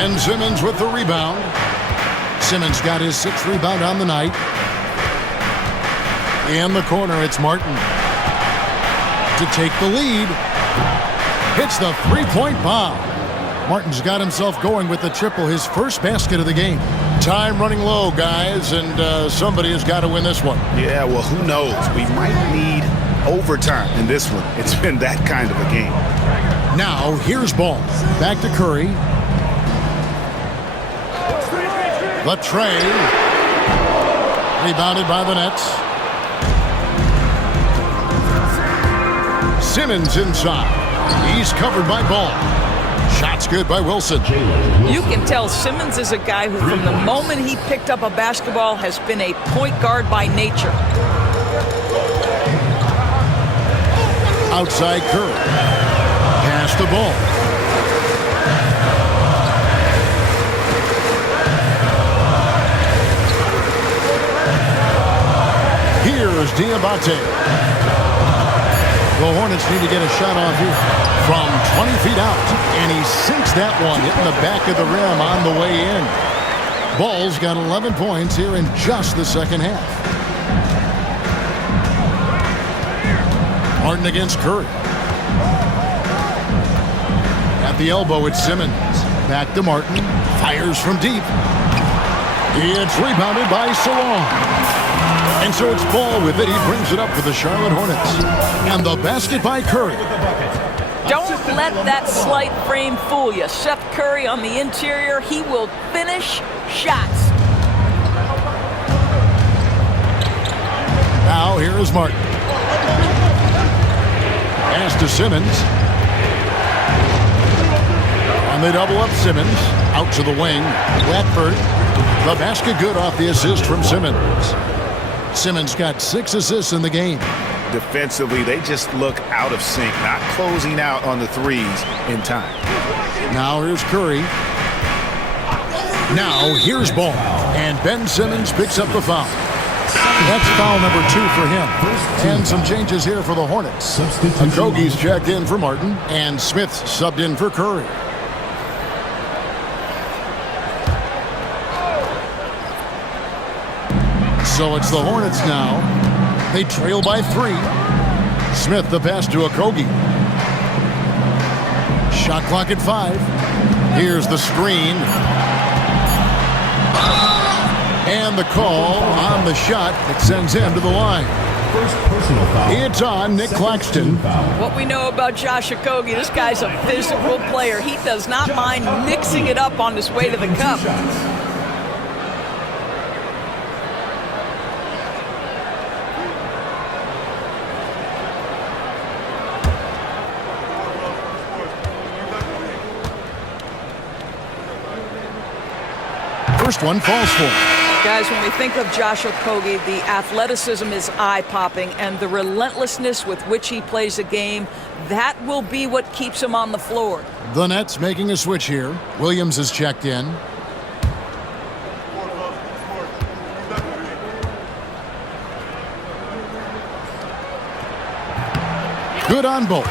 And Simmons with the rebound. Simmons got his 6th rebound on the night. In the corner, it's Martin. To take the lead. Hits the three-point bomb. Martin's got himself going with the triple, his first basket of the game. Time running low, guys, and somebody has got to win this one. Yeah, well, who knows? We might need overtime in this one. It's been that kind of a game. Now, here's Ball. Back to Curry. The tray. Rebounded by the Nets. Simmons inside. He's covered by Ball. Shots good by Wilson. You can tell Simmons is a guy who, from the moment he picked up a basketball, has been a point guard by nature. Outside Curry. Pass the ball. Here's Diabate. The Hornets need to get a shot off here from 20 feet out. And he sinks that one, hitting the back of the rim on the way in. Ball's got 11 points here in just the second half. Martin against Curry. At the elbow, it's Simmons. Back to Martin. Fires from deep. It's rebounded by Salon. And so it's Ball with it. He brings it up for the Charlotte Hornets. And the basket by Curry. Don't let that slight frame fool you. Seth Curry on the interior. He will finish shots. Now here is Martin. Pass to Simmons. And they double up Simmons. Out to the wing. Bradford. The basket good off the assist from Simmons. Simmons got 6 assists in the game. Defensively, they just look out of sync, not closing out on the threes in time. Now here's Curry. Now here's Ball. And Ben Simmons picks up the foul. That's foul number 2 for him. And some changes here for the Hornets. Okogie's checked in for Martin. And Smith's subbed in for Curry. So it's the Hornets now. They trail by 3. Smith the pass to Okogie. Shot clock at 5. Here's the screen. And the call on the shot that sends him to the line. First personal foul. It's on Nick Claxton. What we know about Josh Okogie, this guy's a physical player. He does not mind mixing it up on his way to the cup. First one falls for him. Guys, when we think of Josh Okogie, the athleticism is eye-popping, and the relentlessness with which he plays the game, that will be what keeps him on the floor. The Nets making a switch here. Williams is checked in. Good on both.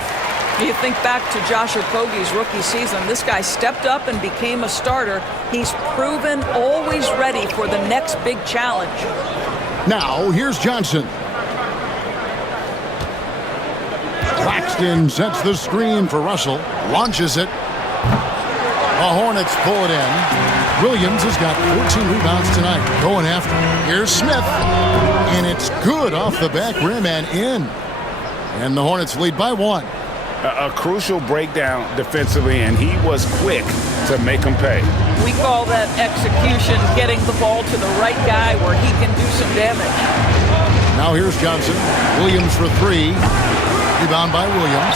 You think back to Josh Okogie's rookie season. This guy stepped up and became a starter. He's proven always ready for the next big challenge. Now, here's Johnson. Claxton sets the screen for Russell. Launches it. The Hornets pull it in. Williams has got 14 rebounds tonight. Going after it. Here's Smith. And it's good off the back rim and in. And the Hornets lead by 1. A crucial breakdown defensively, and he was quick to make them pay. We call that execution, getting the ball to the right guy where he can do some damage. Now here's Johnson. Williams for 3. Rebound by Williams.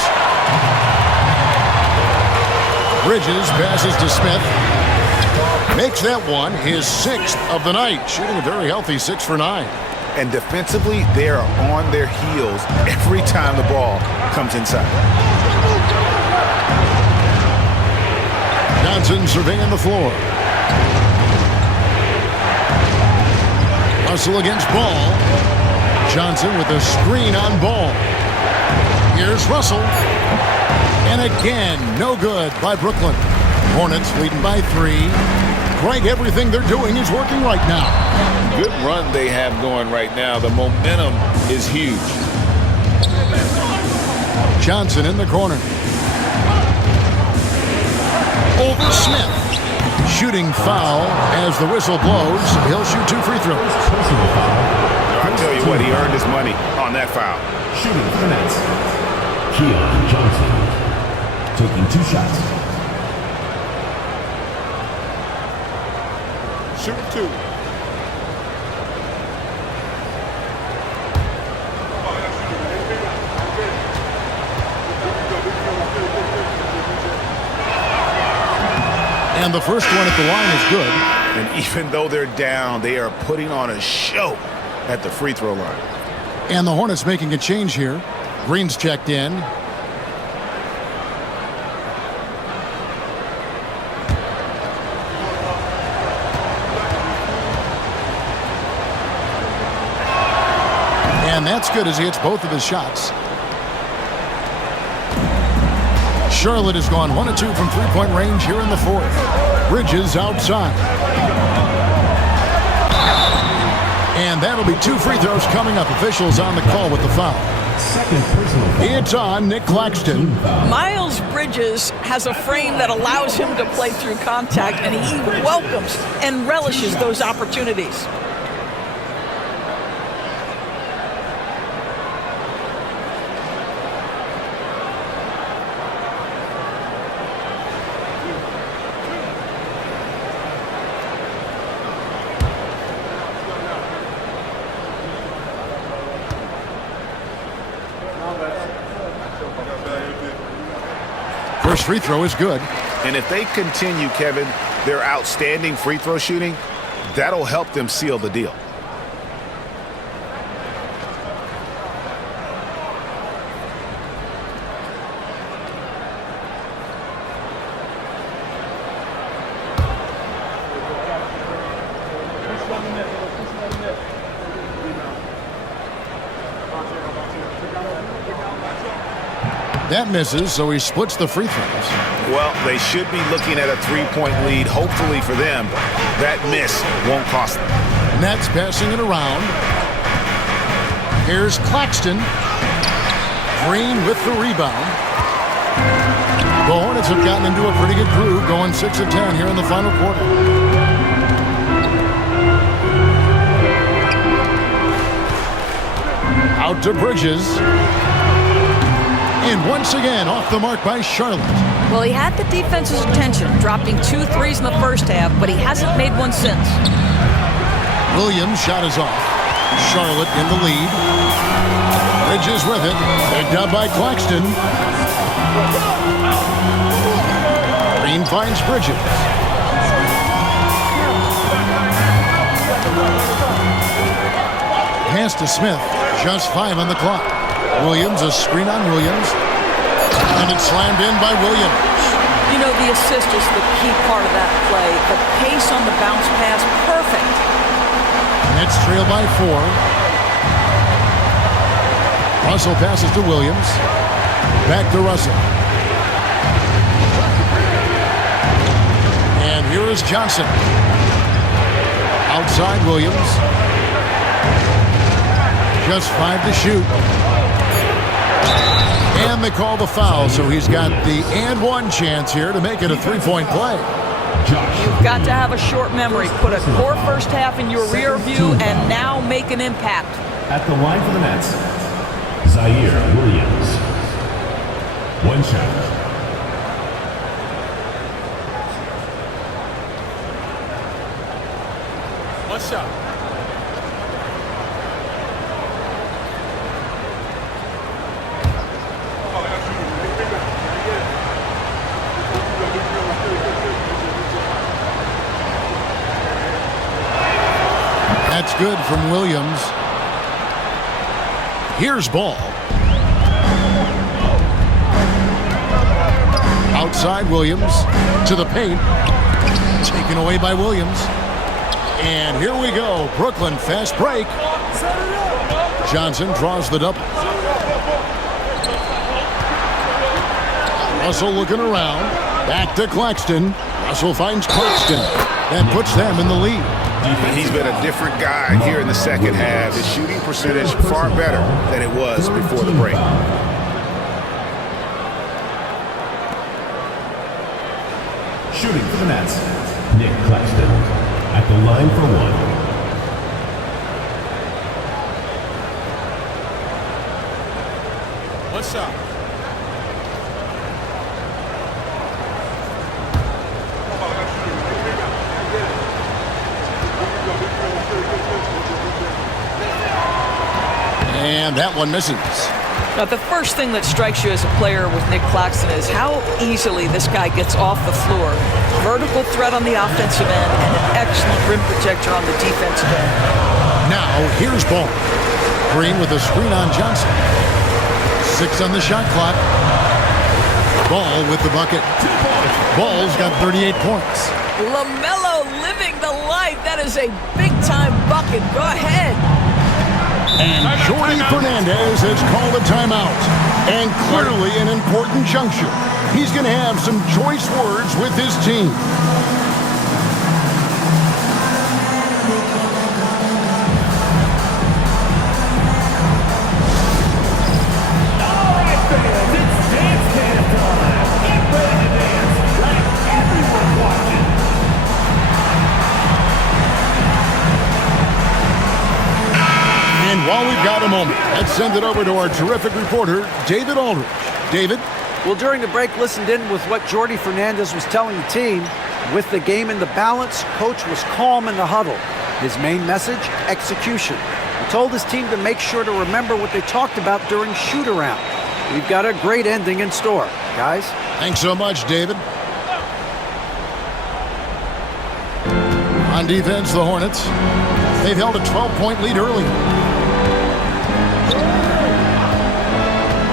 Bridges passes to Smith. Makes that one his 6th of the night. Shooting a very healthy 6 for 9. And defensively, they are on their heels every time the ball comes inside. Johnson surveying the floor. Russell against Ball. Johnson with a screen on Ball. Here's Russell. And again, no good by Brooklyn. Hornets leading by 3. Greg, everything they're doing is working right now. Good run they have going right now. The momentum is huge. Johnson in the corner. Over Smith. Shooting foul as the whistle blows. He'll shoot 2 free throws. I tell you what, he earned his money on that foul. Shooting for the Nets, Keon Johnson. Taking 2 shots. Shooting 2. And the first one at the line is good. And even though they're down, they are putting on a show at the free throw line. And the Hornets making a change here. Green's checked in. And that's good as he hits both of his shots. Charlotte has gone 1 of 2 from three-point range here in the 4th. Bridges outside. And that'll be 2 free throws coming up. Officials on the call with the foul. It's on Nick Claxton. Miles Bridges has a frame that allows him to play through contact, and he welcomes and relishes those opportunities. First free throw is good. And if they continue, Kevin, their outstanding free throw shooting, that'll help them seal the deal. That misses, so he splits the free throws. Well, they should be looking at a 3-point lead, hopefully for them. That miss won't cost them. Nets passing it around. Here's Claxton. Green with the rebound. The Hornets have gotten into a pretty good groove, going 6 of 10 here in the final quarter. Out to Bridges. And once again, off the mark by Charlotte. Well, he had the defense's attention, dropping 2 threes in the first half, but he hasn't made one since. Williams' shot is off. Charlotte in the lead. Bridges with it. Picked up by Claxton. Green finds Bridges. Pass to Smith. Just 5 on the clock. Williams, a screen on Williams. And it's slammed in by Williams. You know, the assist is the key part of that play. The pace on the bounce pass, perfect. Nets trail by 4. Russell passes to Williams. Back to Russell. Here is Johnson. Outside Williams. Just 5 to shoot. And they call the foul, so he's got the and one chance here to make it a three-point play. You've got to have a short memory. Put a poor first half in your rear view and now make an impact. At the line for the Nets, Zaire Williams. One shot. What's up? That's good from Williams. Here's Ball. Outside Williams to the paint. Taken away by Williams. And here we go. Brooklyn fast break. Johnson draws the double. Russell looking around. Back to Claxton. Russell finds Claxton. That puts them in the lead. He's been a different guy here in the second half. His shooting percentage far better than it was before the break. Shooting for the Nets, Nick Claxton. At the line for one. What's up? And that one misses. Now, the first thing that strikes you as a player with Nick Claxton is how easily this guy gets off the floor. Vertical threat on the offensive end and an excellent rim protector on the defensive end. Now, here's Ball. Green with a screen on Johnson. 6 on the shot clock. Ball with the bucket. Ball's got 38 points. LaMelo living the life. That is a big-time bucket. Go ahead. And Jordy Fernandez has called a timeout. And clearly an important juncture. He's going to have some choice words with his team. All right, fans, it's dance camp time. Get ready to dance like everyone's watching. And while we've got a moment, let's send it over to our terrific reporter, David Aldridge. David? Well, during the break, listened in with what Jordy Fernandez was telling the team. With the game in the balance, coach was calm in the huddle. His main message, execution. He told his team to make sure to remember what they talked about during shoot-around. We've got a great ending in store, guys. Thanks so much, David. On defense, the Hornets. They've held a 12-point lead early.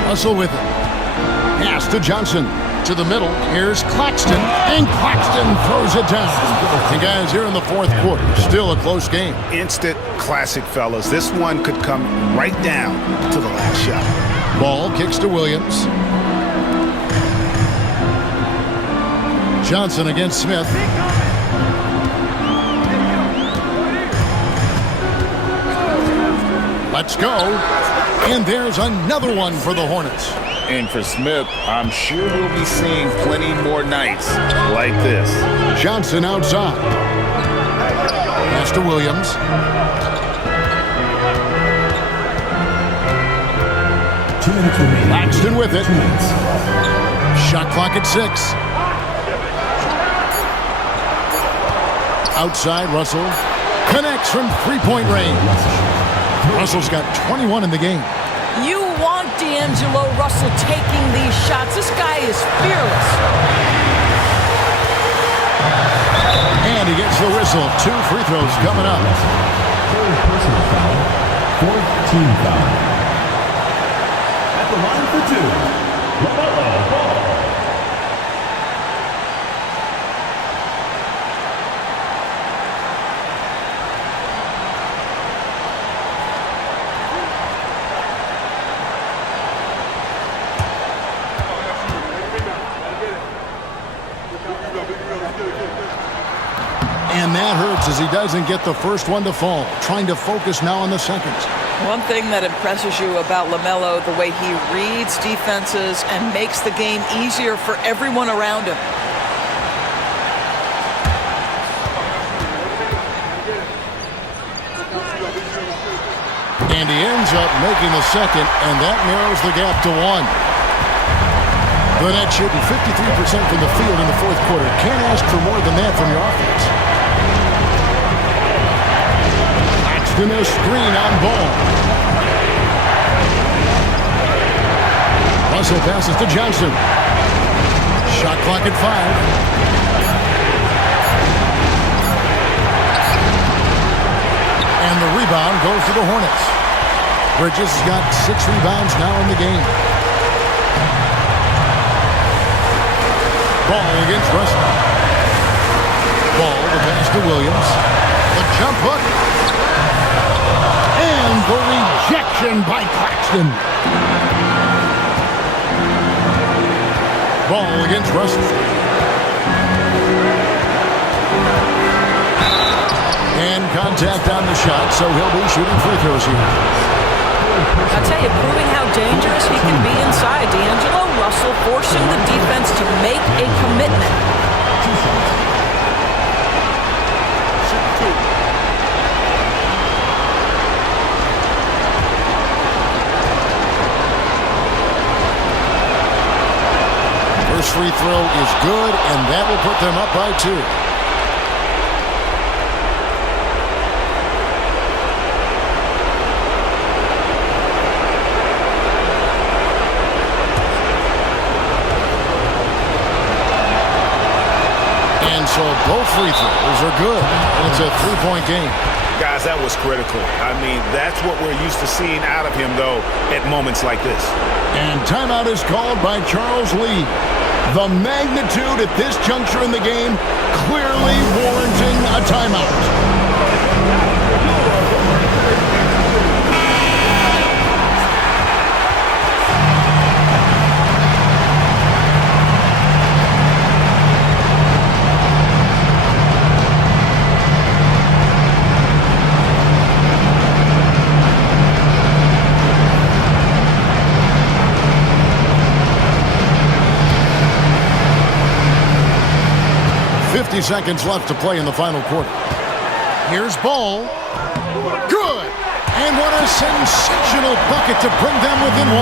Russell with it. Pass to Johnson. To the middle. Here's Claxton. And Claxton throws it down. And guys, here in the fourth quarter, still a close game. Instant classic, fellas. This one could come right down to the last shot. Ball kicks to Williams. Johnson against Smith. Let's go. And there's another one for the Hornets. And for Smith, I'm sure we'll be seeing plenty more nights like this. Johnson outside. Pass to Williams. Claxton with it. Shot clock at 6. Outside, Russell. Connects from three-point range. Russell's got 21 in the game. You want D'Angelo Russell taking these shots. This guy is fearless. And he gets the whistle. 2 free throws coming up. Third personal foul. Fourth team foul. At the line for 2, LaMelo Ball. And that hurts as he doesn't get the first one to fall. Trying to focus now on the seconds. One thing that impresses you about LaMelo, the way he reads defenses and makes the game easier for everyone around him. And he ends up making the second, and that narrows the gap to 1. The Nets shooting 53% from the field in the fourth quarter. Can't ask for more than that from your offense. Axton a screen on Ball. Russell passes to Johnson. Shot clock at 5. And the rebound goes to the Hornets. Bridges has got 6 rebounds now in the game. Ball against Russell. Ball, the pass to Williams. The jump hook. And the rejection by Claxton. Ball against Russell. And contact on the shot, so he'll be shooting free throws here. I'll tell you, proving how dangerous he can be inside. D'Angelo Russell forcing the defense to make a commitment. First free throw is good, and that will put them up by 2. So both free throws are good, and it's a 3-point game. Guys, that was critical. I mean, that's what we're used to seeing out of him, though, at moments like this. And timeout is called by Charles Lee. The magnitude at this juncture in the game clearly warranting a timeout. 50 seconds left to play in the final quarter. Here's Ball. Good! And what a sensational bucket to bring them within 1.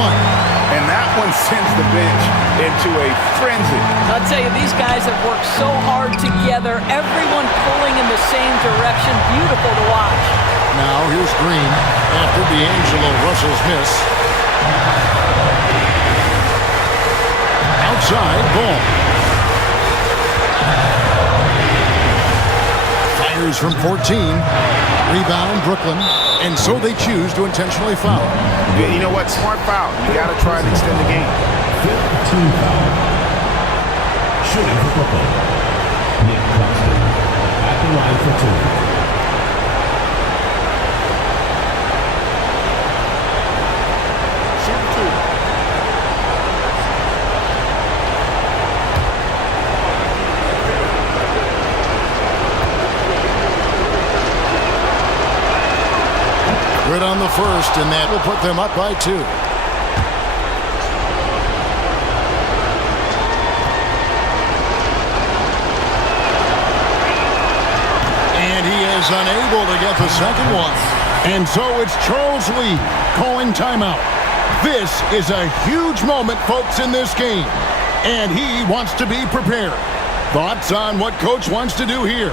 And that one sends the bench into a frenzy. I'll tell you, these guys have worked so hard together. Everyone pulling in the same direction. Beautiful to watch. Now here's Green after D'Angelo Russell's miss. Outside, Ball. Fires from 14. Rebound, Brooklyn. And so they choose to intentionally foul. You know what? Smart foul. You got to try and extend the game. 15 foul. Shooting for Brooklyn. Nick Claxton at the line for 2. Good on the first, and that will put them up by 2. And he is unable to get the second one. And so it's Charles Lee calling timeout. This is a huge moment, folks, in this game. And he wants to be prepared. Thoughts on what Coach wants to do here?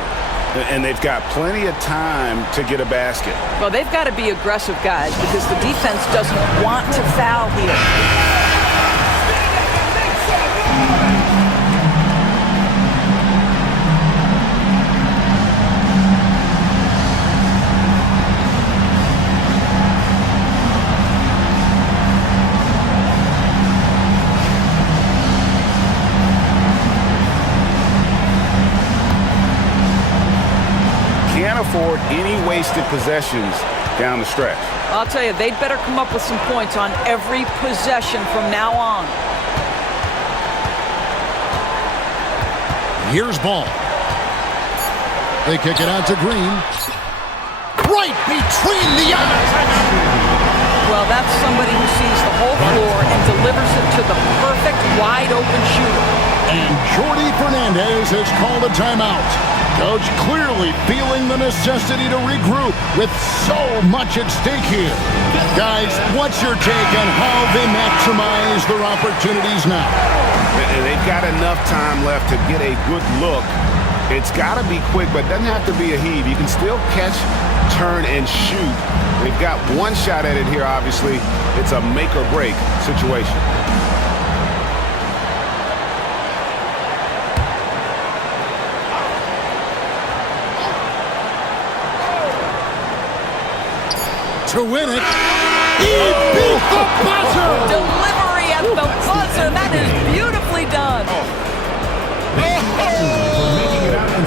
And they've got plenty of time to get a basket. Well, they've got to be aggressive, guys, because the defense doesn't want to foul here. Afford any wasted possessions down the stretch. I'll tell you, they'd better come up with some points on every possession from now on. Here's Ball. They kick it out to Green. Right between the eyes. Well, that's somebody who sees the whole floor and delivers it to the perfect wide-open shooter. And Jordi Fernandez has called a timeout. Coach clearly feeling the necessity to regroup with so much at stake here. Guys, what's your take on how they maximize their opportunities now? They've got enough time left to get a good look. It's got to be quick, but it doesn't have to be a heave. You can still catch, turn, and shoot. They've got one shot at it here, obviously. It's a make-or-break situation. To win it, he beat the buzzer! Delivery at the buzzer. That is beautifully done.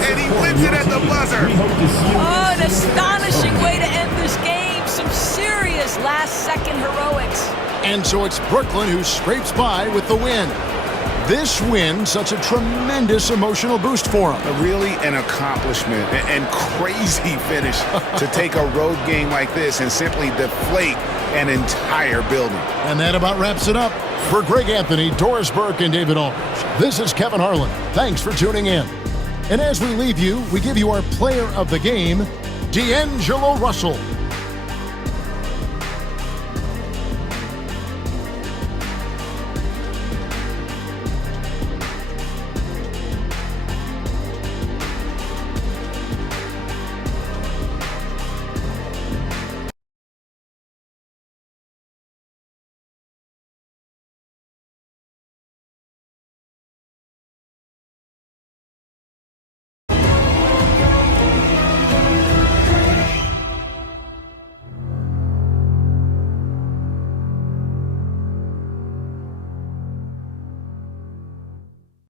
And he wins it at the buzzer. Oh, an astonishing way to end this game. Some serious last-second heroics. And so it's Brooklyn who scrapes by with the win. This win, such a tremendous emotional boost for them. Really an accomplishment and crazy finish to take a road game like this and simply deflate an entire building. And that about wraps it up. For Greg Anthony, Doris Burke, and David Aldridge, this is Kevin Harlan. Thanks for tuning in. And as we leave you, we give you our player of the game, D'Angelo Russell.